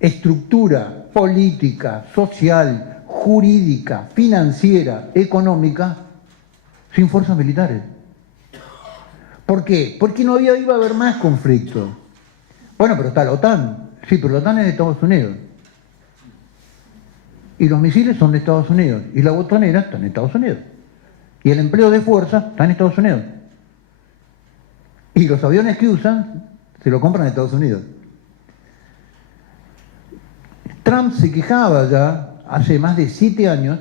estructura política, social, jurídica, financiera, económica, sin fuerzas militares. ¿Por qué? Porque iba a haber más conflictos. Bueno, pero está la OTAN. Sí, pero la OTAN es de Estados Unidos. Y los misiles son de Estados Unidos. Y la botonera está en Estados Unidos. Y el empleo de fuerza está en Estados Unidos. Y los aviones que usan se lo compran en Estados Unidos. Trump se quejaba ya hace más de 7 años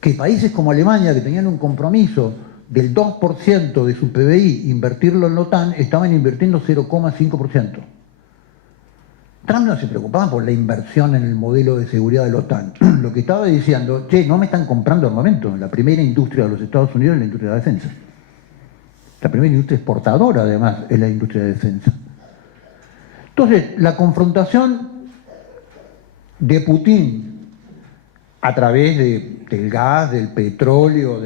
que países como Alemania, que tenían un compromiso del 2% de su PBI, invertirlo en la OTAN, estaban invirtiendo 0,5%. Trump no se preocupaba por la inversión en el modelo de seguridad de la OTAN. Lo que estaba diciendo, no me están comprando armamento. La primera industria de los Estados Unidos es la industria de la defensa. La primera industria exportadora, además, es la industria de defensa. Entonces, la confrontación de Putin a través del gas, del petróleo,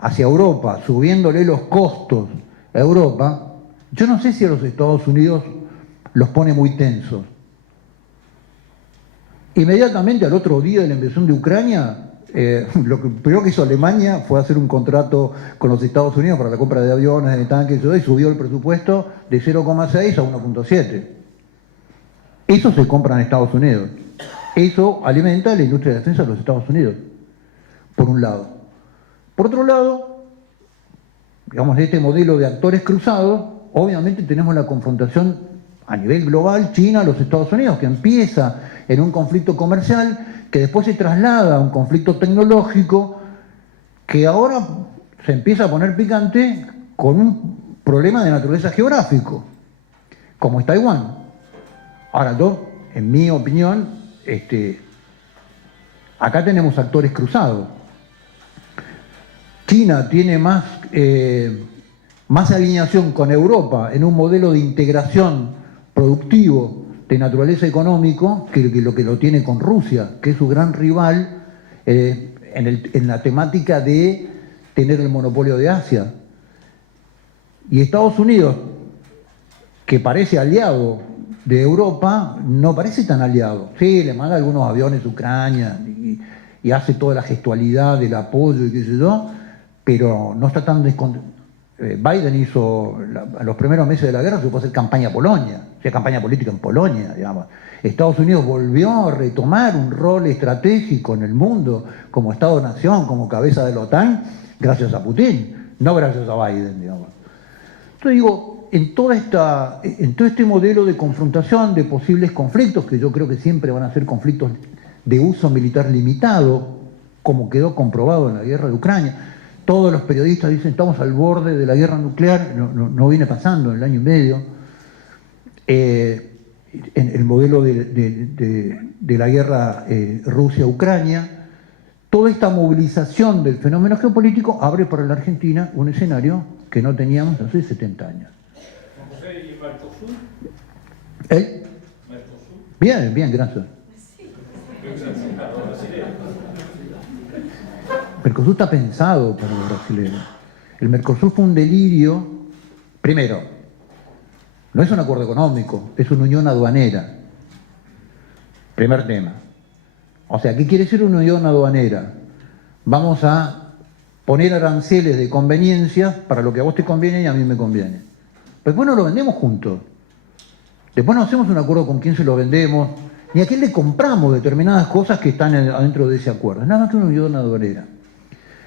hacia Europa, subiéndole los costos a Europa, yo no sé si a los Estados Unidos los pone muy tensos. Inmediatamente al otro día de la invasión de Ucrania, lo que primero que hizo Alemania fue hacer un contrato con los Estados Unidos para la compra de aviones, de tanques, y subió el presupuesto de 0,6 a 1,7. Eso se compra en Estados Unidos. Eso alimenta la industria de defensa de los Estados Unidos, por un lado. Por otro lado, digamos, de este modelo de actores cruzados, obviamente tenemos la confrontación a nivel global, China, los Estados Unidos, que empieza en un conflicto comercial, que después se traslada a un conflicto tecnológico, que ahora se empieza a poner picante con un problema de naturaleza geográfico, como es Taiwán. Ahora, en mi opinión, acá tenemos actores cruzados. China tiene más alineación con Europa en un modelo de integración productivo de naturaleza económico que lo que lo tiene con Rusia, que es su gran rival en la temática de tener el monopolio de Asia. Y Estados Unidos, que parece aliado de Europa, no parece tan aliado. Sí, le manda algunos aviones a Ucrania y hace toda la gestualidad del apoyo y qué sé yo, pero no está tan Biden hizo, a los primeros meses de la guerra, se puede hacer campaña a Polonia, hacía campaña política en Polonia, digamos. Estados Unidos volvió a retomar un rol estratégico en el mundo como Estado-nación, como cabeza de la OTAN, gracias a Putin, no gracias a Biden, digamos. Entonces digo, en todo este modelo de confrontación de posibles conflictos, que yo creo que siempre van a ser conflictos de uso militar limitado, como quedó comprobado en la guerra de Ucrania. Todos los periodistas dicen estamos al borde de la guerra nuclear, no viene pasando en el año y medio. En el modelo de la guerra Rusia-Ucrania, toda esta movilización del fenómeno geopolítico abre para la Argentina un escenario que no teníamos hace 70 años. ¿Y Mercosur? ¿Eh? ¿Mercosur? Bien, gracias. Mercosur está pensado para los brasileños. El Mercosur fue un delirio. Primero, no es un acuerdo económico, es una unión aduanera. Primer tema. O sea, ¿qué quiere decir una unión aduanera? Vamos a poner aranceles de conveniencia para lo que a vos te conviene y a mí me conviene. Pero después no lo vendemos juntos. Después no hacemos un acuerdo con quién se lo vendemos, ni a quién le compramos determinadas cosas que están adentro de ese acuerdo. Es nada más que una unión aduanera.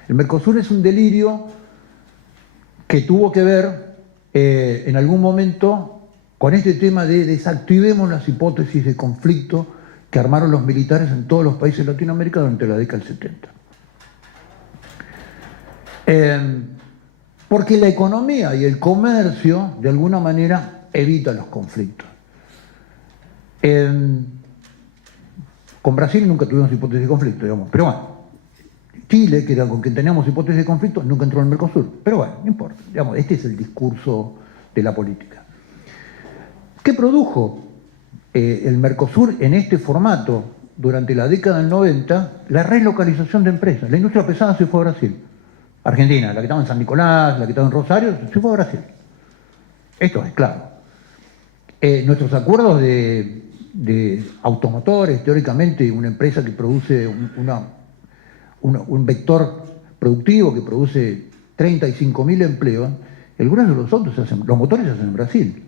El Mercosur es un delirio que tuvo que ver en algún momento con este tema de desactivemos las hipótesis de conflicto que armaron los militares en todos los países de Latinoamérica durante la década del 70. Porque la economía y el comercio, de alguna manera, evitan los conflictos. Con Brasil nunca tuvimos hipótesis de conflicto, digamos, pero bueno. Chile, que era con quien teníamos hipótesis de conflicto, nunca entró en el Mercosur. Pero bueno, no importa. Digamos, este es el discurso de la política. ¿Qué produjo el Mercosur en este formato durante la década del 90? La relocalización de empresas. La industria pesada se fue a Brasil. Argentina, la que estaba en San Nicolás, la que estaba en Rosario, se fue a Brasil. Esto es claro. Nuestros acuerdos de automotores, teóricamente una empresa que produce un vector productivo que produce 35.000 empleos, el grueso de los autos los motores se hacen en Brasil,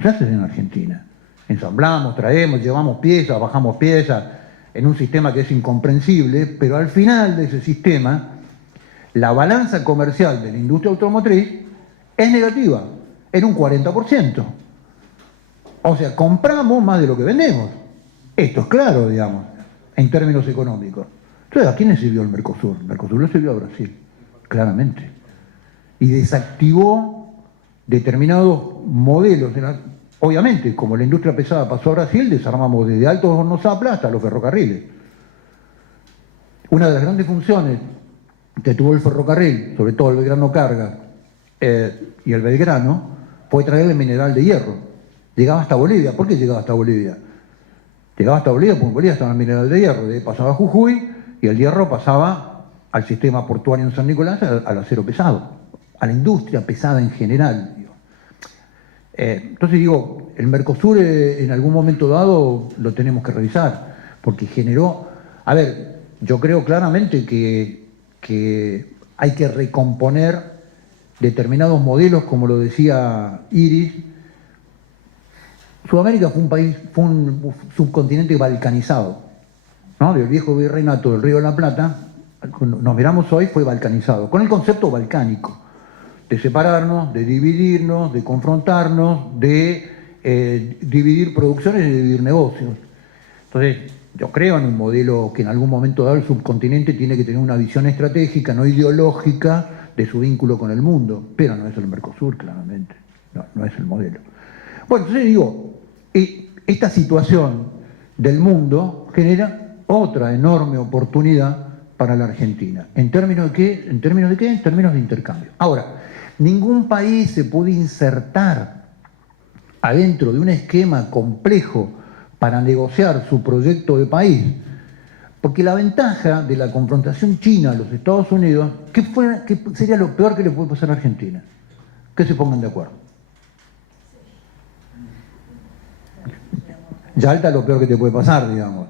se hacen en Argentina. Ensamblamos, traemos, llevamos piezas, bajamos piezas, en un sistema que es incomprensible, pero al final de ese sistema, la balanza comercial de la industria automotriz es negativa, en un 40%. O sea, compramos más de lo que vendemos. Esto es claro, digamos, en términos económicos. Entonces, ¿a quién le sirvió el Mercosur? El Mercosur le sirvió a Brasil, claramente. Y desactivó determinados modelos. Obviamente, como la industria pesada pasó a Brasil, desarmamos desde Altos Hornos Zapla hasta los ferrocarriles. Una de las grandes funciones que tuvo el ferrocarril, sobre todo el Belgrano Carga y el Belgrano, fue traer el mineral de hierro. Llegaba hasta Bolivia. ¿Por qué llegaba hasta Bolivia? Llegaba hasta Bolivia porque en Bolivia estaba el mineral de hierro. De ahí pasaba a Jujuy y el hierro pasaba al sistema portuario en San Nicolás, al acero pesado, a la industria pesada en general. Entonces digo, el Mercosur en algún momento dado lo tenemos que revisar, porque generó... A ver, yo creo claramente que hay que recomponer determinados modelos, como lo decía Iris. Sudamérica fue un subcontinente balcanizado. ¿no?, del viejo virreinato del Río de la Plata, nos miramos hoy, fue balcanizado, con el concepto balcánico, de separarnos, de dividirnos, de confrontarnos, de dividir producciones y dividir negocios. Entonces, yo creo en un modelo que en algún momento dado el subcontinente tiene que tener una visión estratégica, no ideológica, de su vínculo con el mundo, pero no es el Mercosur, claramente, no es el modelo. Bueno, entonces digo, esta situación del mundo genera otra enorme oportunidad para la Argentina. ¿En términos de qué? ¿En términos de qué? En términos de intercambio. Ahora, ningún país se puede insertar adentro de un esquema complejo para negociar su proyecto de país, porque la ventaja de la confrontación China a los Estados Unidos, ¿qué sería lo peor que le puede pasar a Argentina? Que se pongan de acuerdo. Ya está lo peor que te puede pasar, digamos.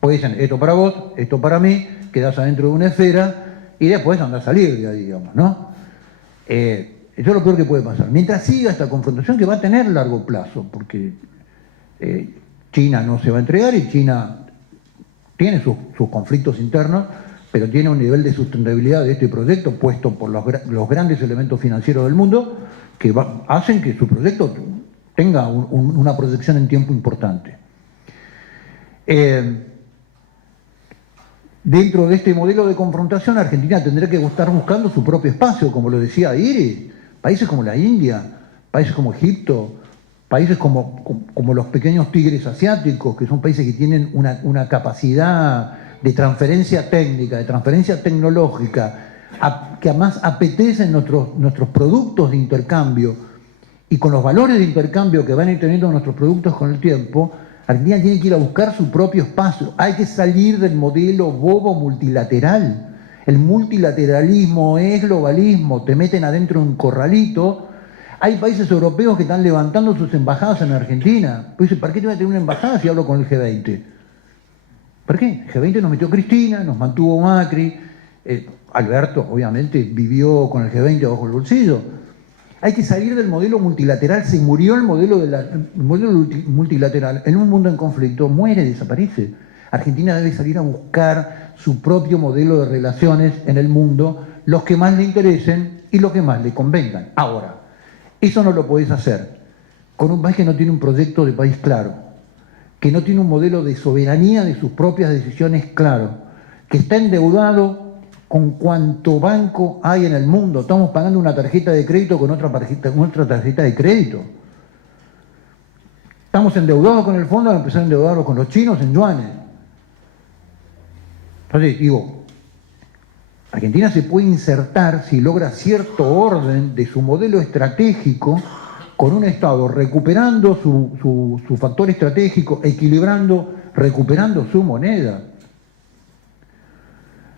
Porque dicen, esto para vos, esto para mí, quedás adentro de una esfera y después andás a salir de ahí, digamos, ¿no? Eso es lo peor que puede pasar. Mientras siga esta confrontación, que va a tener largo plazo, porque China no se va a entregar y China tiene sus conflictos internos, pero tiene un nivel de sustentabilidad de este proyecto puesto por los grandes elementos financieros del mundo que hacen que su proyecto tenga una proyección en tiempo importante. Dentro de este modelo de confrontación, Argentina tendrá que estar buscando su propio espacio, como lo decía Iris. Países como la India, países como Egipto, países como los pequeños tigres asiáticos, que son países que tienen una capacidad de transferencia técnica, de transferencia tecnológica, que además apetecen nuestros productos de intercambio, y con los valores de intercambio que van a ir teniendo nuestros productos con el tiempo, Argentina tiene que ir a buscar su propio espacio. Hay que salir del modelo bobo multilateral. El multilateralismo es globalismo, te meten adentro de un corralito. Hay países europeos que están levantando sus embajadas en Argentina. Pues dice, ¿para qué te voy a tener una embajada si hablo con el G20? ¿Por qué? El G20 nos metió Cristina, nos mantuvo Macri, Alberto obviamente vivió con el G20 bajo el bolsillo. Hay que salir del modelo multilateral, se murió el modelo multilateral. En un mundo en conflicto muere, desaparece. Argentina debe salir a buscar su propio modelo de relaciones en el mundo, los que más le interesen y los que más le convengan. Ahora, eso no lo podés hacer con un país que no tiene un proyecto de país claro, que no tiene un modelo de soberanía de sus propias decisiones claro, que está endeudado con cuánto banco hay en el mundo. Estamos pagando una tarjeta de crédito con otra tarjeta de crédito. Estamos endeudados con el fondo, vamos a empezar a endeudarnos con los chinos en yuanes. Entonces, digo, Argentina se puede insertar si logra cierto orden de su modelo estratégico con un Estado recuperando su factor estratégico, equilibrando, recuperando su moneda.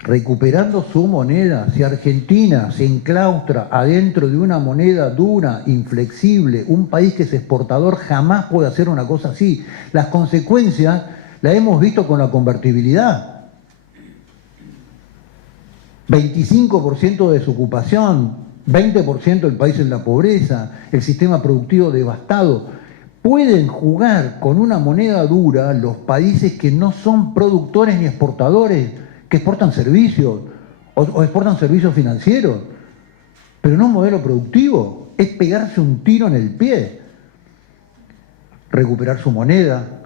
Recuperando su moneda. Si Argentina se enclaustra adentro de una moneda dura, inflexible, un país que es exportador jamás puede hacer una cosa así. Las consecuencias las hemos visto con la convertibilidad. 25% de desocupación, 20% del país en la pobreza, el sistema productivo devastado. Pueden jugar con una moneda dura los países que no son productores ni exportadores, que exportan servicios o exportan servicios financieros, pero no un modelo productivo. Es pegarse un tiro en el pie. Recuperar su moneda.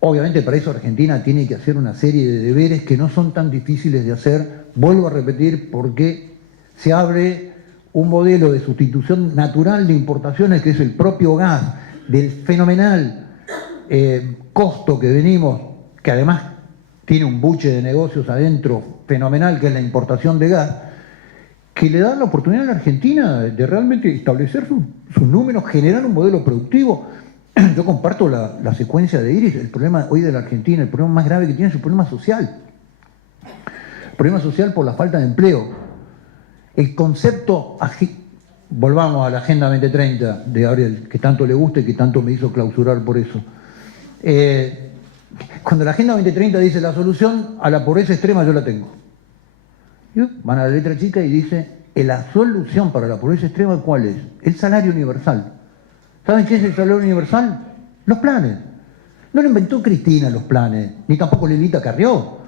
Obviamente para eso Argentina tiene que hacer una serie de deberes que no son tan difíciles de hacer. Vuelvo a repetir, porque se abre un modelo de sustitución natural de importaciones, que es el propio gas, del fenomenal costo que venimos, que además tiene un buche de negocios adentro fenomenal, que es la importación de gas, que le da la oportunidad a la Argentina de realmente establecer sus números, generar un modelo productivo. Yo comparto la secuencia de Iris. El problema hoy de la Argentina, el problema más grave que tiene es el problema social. El problema social por la falta de empleo. El concepto, volvamos a la Agenda 2030 de Gabriel, que tanto le gusta y que tanto me hizo clausurar por eso. Cuando la Agenda 2030 dice la solución a la pobreza extrema yo la tengo. Y van a la letra chica y dice, la solución para la pobreza extrema, ¿cuál es? El salario universal. ¿Saben qué es el salario universal? Los planes. No lo inventó Cristina los planes, ni tampoco Lelita Carrió.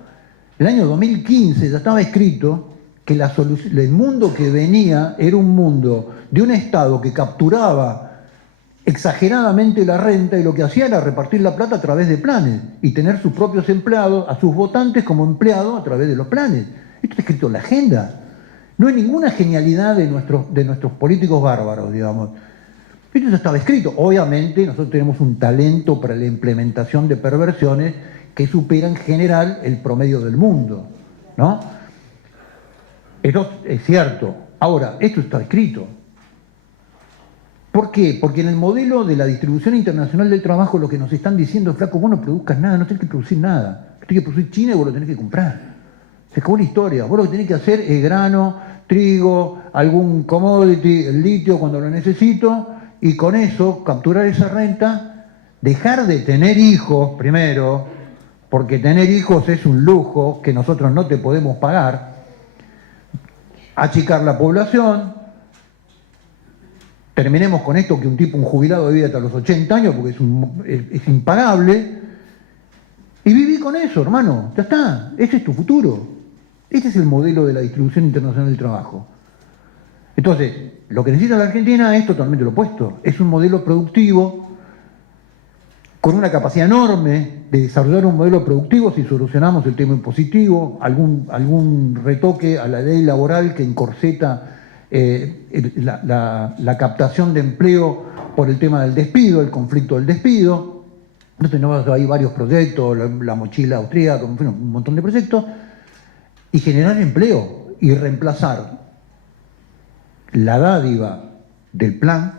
El año 2015 ya estaba escrito que el mundo que venía era un mundo de un Estado que capturaba exageradamente la renta y lo que hacía era repartir la plata a través de planes y tener sus propios empleados, a sus votantes como empleados a través de los planes. Esto está escrito en la agenda. No hay ninguna genialidad de nuestros políticos bárbaros, digamos. Esto ya estaba escrito. Obviamente nosotros tenemos un talento para la implementación de perversiones que supera en general el promedio del mundo, ¿no? Eso es cierto. Ahora, esto está escrito. ¿Por qué? Porque en el modelo de la distribución internacional del trabajo lo que nos están diciendo es, flaco, vos no produzcas nada, no tenés que producir nada. Tenés que producir China y vos lo tenés que comprar. Se acabó la historia. Vos lo que tenés que hacer es grano, trigo, algún commodity, el litio cuando lo necesito, y con eso capturar esa renta, dejar de tener hijos primero, porque tener hijos es un lujo que nosotros no te podemos pagar, achicar la población, terminemos con esto que un jubilado vive hasta los 80 años porque es impagable, y viví con eso, hermano, ya está, ese es tu futuro. Este es el modelo de la distribución internacional del trabajo. Entonces, lo que necesita la Argentina es totalmente lo opuesto, es un modelo productivo con una capacidad enorme de desarrollar un modelo productivo si solucionamos el tema impositivo, algún retoque a la ley laboral que encorseta la captación de empleo por el tema del despido, el conflicto del despido. Entonces hay varios proyectos, la mochila austríaca, un montón de proyectos, y generar empleo y reemplazar la dádiva del plan,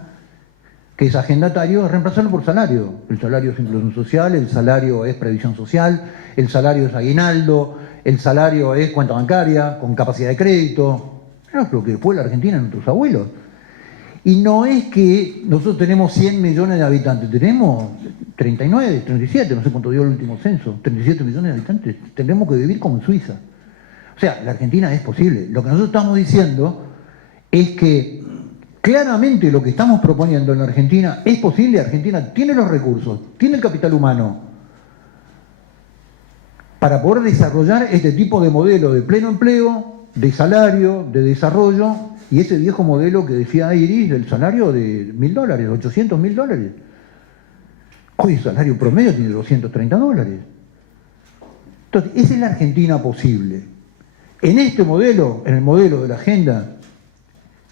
que es agendatario, reemplazarlo por salario. El salario es inclusión social, el salario es previsión social, el salario es aguinaldo, el salario es cuenta bancaria, con capacidad de crédito. Es lo que fue la Argentina, nuestros abuelos. Y no es que nosotros tenemos 100 millones de habitantes, tenemos 39, 37, no sé cuánto dio el último censo, 37 millones de habitantes. Tendremos que vivir como en Suiza. O sea, la Argentina es posible. Lo que nosotros estamos diciendo es que claramente lo que estamos proponiendo en la Argentina es posible. Argentina tiene los recursos, tiene el capital humano para poder desarrollar este tipo de modelo de pleno empleo, de salario, de desarrollo, y ese viejo modelo que decía Iris del salario de $1.000, 800.000. Hoy el salario promedio tiene $230. Entonces, esa es la Argentina posible. En este modelo, en el modelo de la agenda,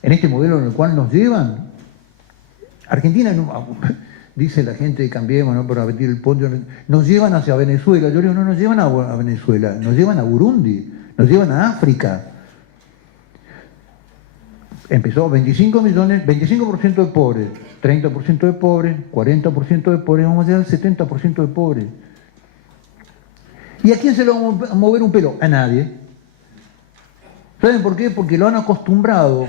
en este modelo en el cual nos llevan, Argentina, dice la gente de Cambiemos, ¿no?, para batir el punto, nos llevan hacia Venezuela. Yo digo, no nos llevan a Venezuela, nos llevan a Burundi, nos llevan a África. Empezó 25 millones, 25% de pobres, 30% de pobres, 40% de pobres, vamos a llegar al 70% de pobres. ¿Y a quién se le va a mover un pelo? A nadie. ¿Saben por qué? Porque lo han acostumbrado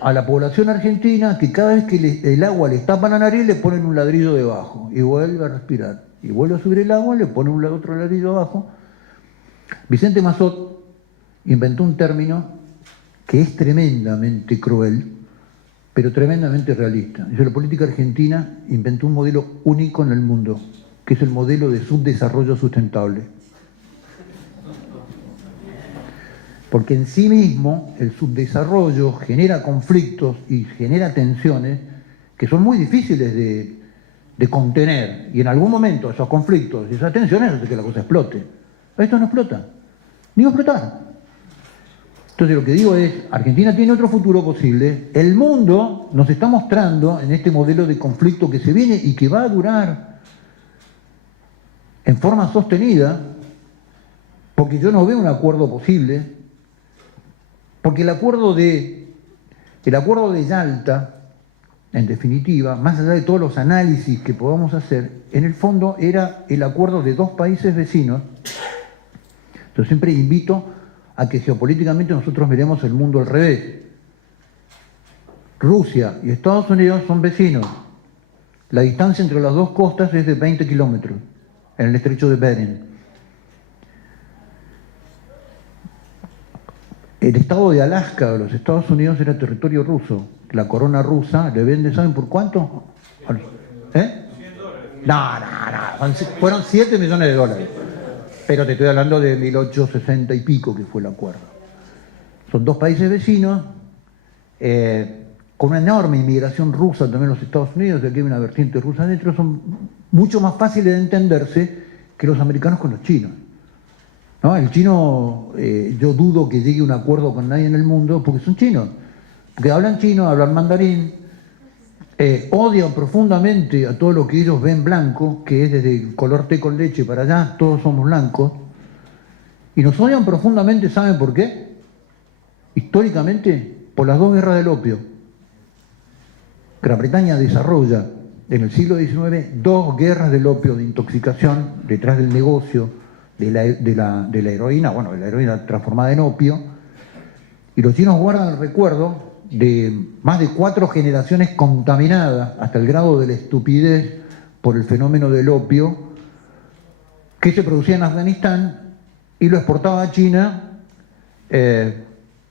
a la población argentina que cada vez que el agua les tapa la nariz le ponen un ladrillo debajo y vuelve a respirar. Y vuelve a subir el agua, le ponen otro ladrillo abajo. Vicente Massot inventó un término que es tremendamente cruel, pero tremendamente realista. Dice, la política argentina inventó un modelo único en el mundo, que es el modelo de subdesarrollo sustentable. Porque en sí mismo el subdesarrollo genera conflictos y genera tensiones que son muy difíciles de contener. Y en algún momento esos conflictos y esas tensiones hacen que la cosa explote. Esto no explota, ni va a explotar. Entonces lo que digo es, Argentina tiene otro futuro posible. El mundo nos está mostrando en este modelo de conflicto que se viene y que va a durar en forma sostenida, porque yo no veo un acuerdo posible. Porque el acuerdo de Yalta, en definitiva, más allá de todos los análisis que podamos hacer, en el fondo era el acuerdo de dos países vecinos. Yo siempre invito a que geopolíticamente nosotros miremos el mundo al revés. Rusia y Estados Unidos son vecinos. La distancia entre las dos costas es de 20 kilómetros, en el estrecho de Bering. El estado de Alaska de los Estados Unidos era territorio ruso. La corona rusa le vende, ¿saben por cuánto? $100. No, fueron 7 millones de dólares. Pero te estoy hablando de 1860 y pico que fue el acuerdo. Son dos países vecinos, con una enorme inmigración rusa también en los Estados Unidos, aquí hay una vertiente rusa adentro, son mucho más fáciles de entenderse que los americanos con los chinos. ¿No? El chino, yo dudo que llegue a un acuerdo con nadie en el mundo porque son chinos, porque hablan chino, hablan mandarín, odian profundamente a todo lo que ellos ven blanco, que es desde el color té con leche para allá, todos somos blancos, y nos odian profundamente, ¿saben por qué? Históricamente, por las dos guerras del opio. Gran Bretaña desarrolla en el siglo XIX 2 guerras del opio de intoxicación detrás del negocio de la heroína, bueno, de la heroína transformada en opio, y los chinos guardan el recuerdo de más de 4 generaciones contaminadas hasta el grado de la estupidez por el fenómeno del opio que se producía en Afganistán y lo exportaba a China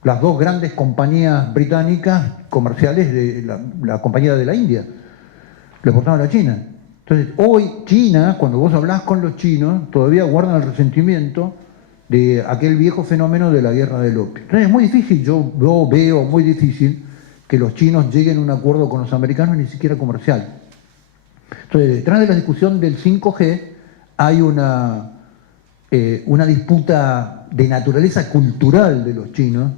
las 2 grandes compañías británicas comerciales de la compañía de la India, lo exportaban a China. Entonces, hoy China, cuando vos hablás con los chinos, todavía guardan el resentimiento de aquel viejo fenómeno de la guerra del opio. Entonces es muy difícil, yo veo muy difícil que los chinos lleguen a un acuerdo con los americanos, ni siquiera comercial. Entonces, detrás de la discusión del 5G hay una disputa de naturaleza cultural de los chinos,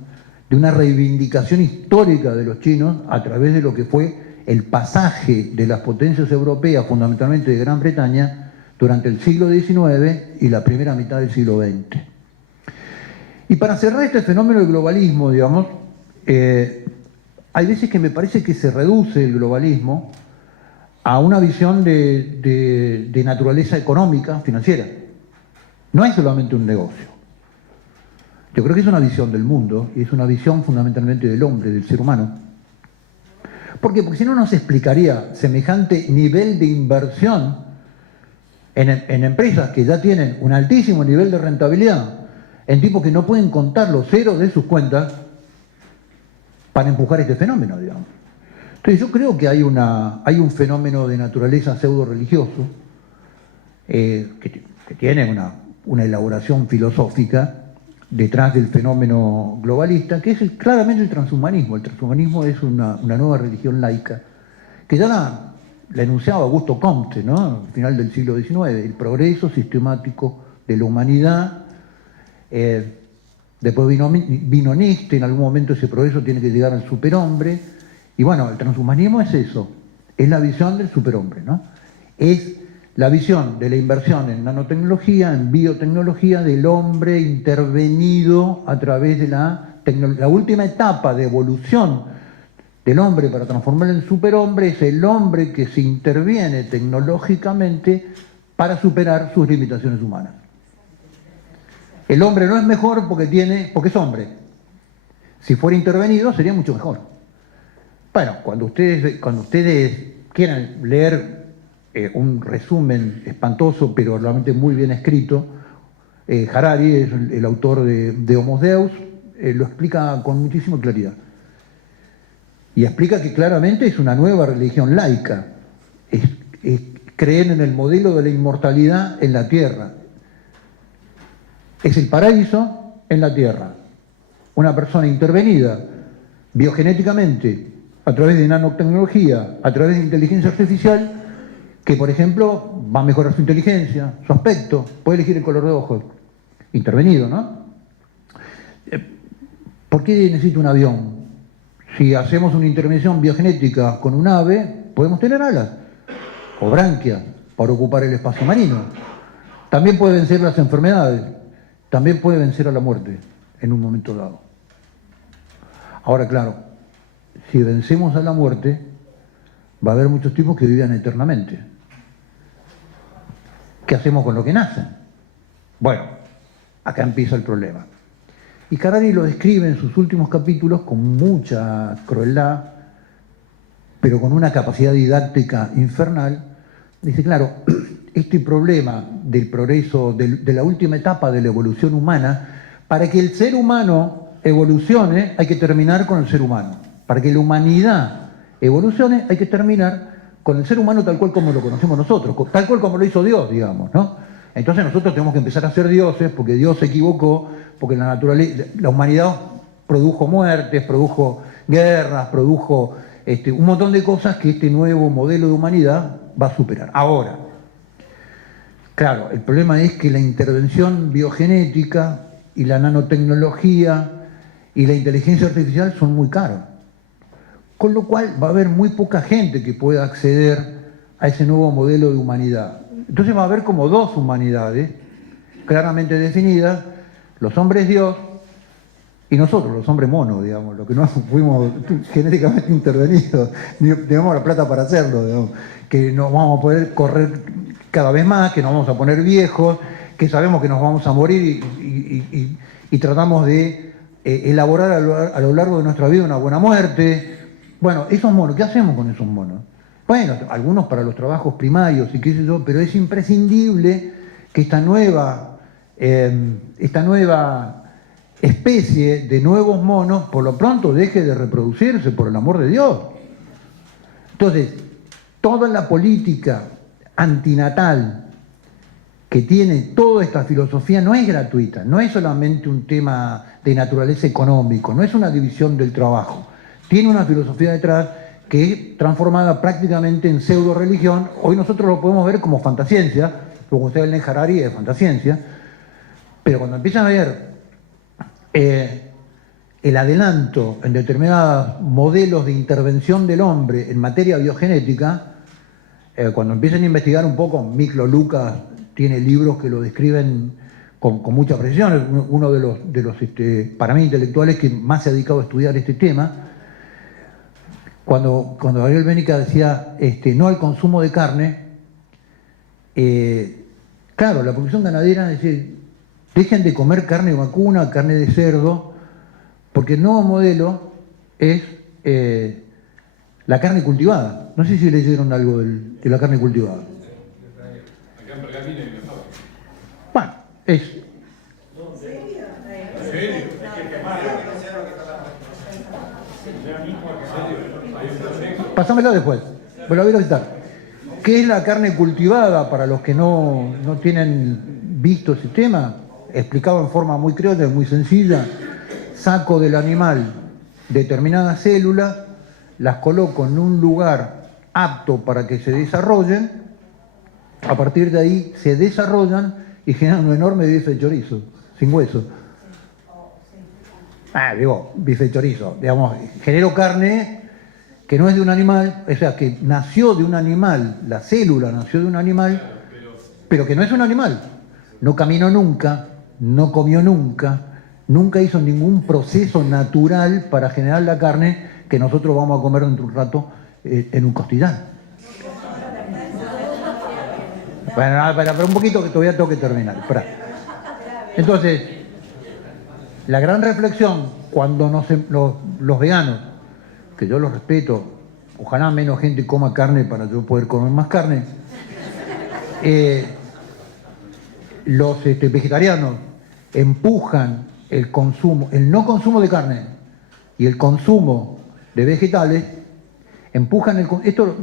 de una reivindicación histórica de los chinos a través de lo que fue el pasaje de las potencias europeas, fundamentalmente de Gran Bretaña, durante el siglo XIX y la primera mitad del siglo XX. Y para cerrar este fenómeno del globalismo, digamos, hay veces que me parece que se reduce el globalismo a una visión de naturaleza económica, financiera. No es solamente un negocio. Yo creo que es una visión del mundo y es una visión fundamentalmente del hombre, del ser humano. ¿Por qué? Porque si no, no se explicaría semejante nivel de inversión en empresas que ya tienen un altísimo nivel de rentabilidad, en tipos que no pueden contar los ceros de sus cuentas para empujar este fenómeno, digamos. Entonces yo creo que hay un fenómeno de naturaleza pseudo-religioso que tiene una elaboración filosófica detrás del fenómeno globalista, que es claramente el transhumanismo. El transhumanismo es una nueva religión laica, que ya la enunciaba Augusto Comte, ¿no? Al final del siglo XIX, el progreso sistemático de la humanidad. Después vino Nietzsche, en algún momento ese progreso tiene que llegar al superhombre, y bueno, el transhumanismo es eso, es la visión del superhombre, ¿no? Es la visión de la inversión en nanotecnología, en biotecnología, del hombre intervenido a través de la última etapa de evolución del hombre para transformarlo en superhombre, es el hombre que se interviene tecnológicamente para superar sus limitaciones humanas. El hombre no es mejor porque es hombre. Si fuera intervenido sería mucho mejor. Bueno, cuando ustedes quieran leer un resumen espantoso, pero realmente muy bien escrito, Harari es el autor de Homo Deus, lo explica con muchísima claridad. Y explica que claramente es una nueva religión laica. Creen en el modelo de la inmortalidad en la Tierra. Es el paraíso en la Tierra. Una persona intervenida biogenéticamente a través de nanotecnología, a través de inteligencia artificial, que por ejemplo va a mejorar su inteligencia, su aspecto, puede elegir el color de ojos. Intervenido, ¿no? ¿Por qué necesita un avión? Si hacemos una intervención biogenética con un ave, podemos tener alas o branquias para ocupar el espacio marino. También puede vencer las enfermedades. También puede vencer a la muerte en un momento dado. Ahora, claro, si vencemos a la muerte, va a haber muchos tipos que vivan eternamente. ¿Qué hacemos con lo que nacen? Bueno, acá empieza el problema. Y Harari lo describe en sus últimos capítulos con mucha crueldad, pero con una capacidad didáctica infernal. Dice, claro, este problema del progreso, de la última etapa de la evolución humana, para que el ser humano evolucione hay que terminar con el ser humano. Para que la humanidad evolucione hay que terminar con el ser humano tal cual como lo conocemos nosotros, tal cual como lo hizo Dios, digamos, ¿no? Entonces nosotros tenemos que empezar a ser dioses porque Dios se equivocó, porque la humanidad produjo muertes, produjo guerras, produjo un montón de cosas que este nuevo modelo de humanidad va a superar. Ahora, claro, el problema es que la intervención biogenética y la nanotecnología y la inteligencia artificial son muy caros. Con lo cual va a haber muy poca gente que pueda acceder a ese nuevo modelo de humanidad. Entonces va a haber como dos humanidades claramente definidas, los hombres Dios y nosotros, los hombres monos, digamos, los que no fuimos genéticamente intervenidos, ni tenemos la plata para hacerlo, digamos, que no vamos a poder correr cada vez más, que nos vamos a poner viejos, que sabemos que nos vamos a morir y tratamos de elaborar a lo largo de nuestra vida una buena muerte. Bueno, esos monos, ¿qué hacemos con esos monos? Bueno, algunos para los trabajos primarios y qué sé yo, pero es imprescindible que esta nueva especie de nuevos monos por lo pronto deje de reproducirse, por el amor de Dios. Entonces, toda la política antinatal que tiene toda esta filosofía no es gratuita, no es solamente un tema de naturaleza económico, no es una división del trabajo. Tiene una filosofía detrás que es transformada prácticamente en pseudo religión. Hoy nosotros lo podemos ver como fantasciencia, como ustedes leen Harari es fantasciencia, pero cuando empiezan a ver el adelanto en determinados modelos de intervención del hombre en materia biogenética, cuando empiezan a investigar un poco, Miklo Lucas tiene libros que lo describen con mucha precisión, uno de los para mí intelectuales que más se ha dedicado a estudiar este tema. Cuando Gabriel Bénica decía no al consumo de carne, claro, la producción ganadera es decir, dejen de comer carne vacuna, carne de cerdo, porque el nuevo modelo es la carne cultivada. No sé si leyeron algo de la carne cultivada. Bueno, es... Pásamela después, me lo voy a visitar. ¿Qué es la carne cultivada para los que no tienen visto ese tema? Explicado en forma muy criolla, muy sencilla. Saco del animal determinadas células, las coloco en un lugar apto para que se desarrollen, a partir de ahí se desarrollan y generan un enorme bife de chorizo, sin hueso. Bife de chorizo, digamos, genero carne que no es de un animal, o sea, que nació de un animal, la célula nació de un animal, pero que no es un animal. No caminó nunca, no comió nunca, nunca hizo ningún proceso natural para generar la carne que nosotros vamos a comer dentro de un rato en un costillar. Bueno, pero un poquito que todavía tengo que terminar. Esperá. Entonces, la gran reflexión cuando los veganos, que yo los respeto, ojalá menos gente coma carne para yo poder comer más carne, los vegetarianos empujan el no consumo de carne y el consumo de vegetales, empujan esto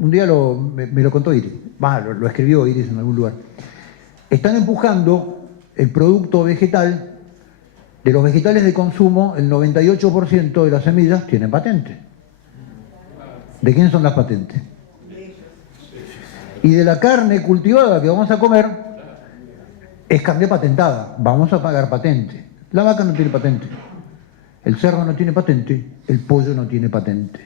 un día me lo contó Iris, lo escribió Iris en algún lugar. Están empujando el producto vegetal. De los vegetales de consumo, el 98% de las semillas tienen patente. ¿De quién son las patentes? Y de la carne cultivada que vamos a comer, es carne patentada. Vamos a pagar patente. La vaca no tiene patente. El cerdo no tiene patente. El pollo no tiene patente.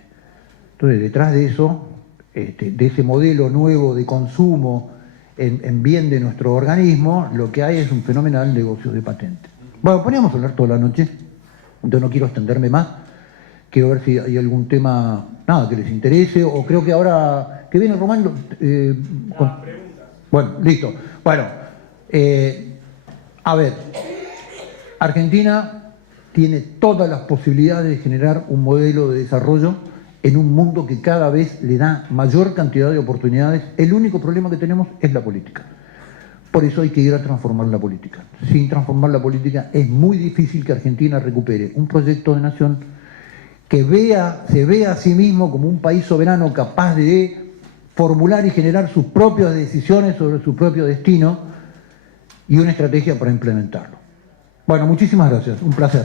Entonces, detrás de eso, de ese modelo nuevo de consumo en bien de nuestro organismo, lo que hay es un fenomenal negocio de patente. Bueno, podríamos hablar toda la noche, entonces no quiero extenderme más, quiero ver si hay algún tema, que les interese, o creo que ahora, que viene Román, bueno, listo. Bueno, a ver, Argentina tiene todas las posibilidades de generar un modelo de desarrollo en un mundo que cada vez le da mayor cantidad de oportunidades. El único problema que tenemos es la política. Por eso hay que ir a transformar la política. Sin transformar la política es muy difícil que Argentina recupere un proyecto de nación que se vea a sí mismo como un país soberano capaz de formular y generar sus propias decisiones sobre su propio destino y una estrategia para implementarlo. Bueno, muchísimas gracias, un placer.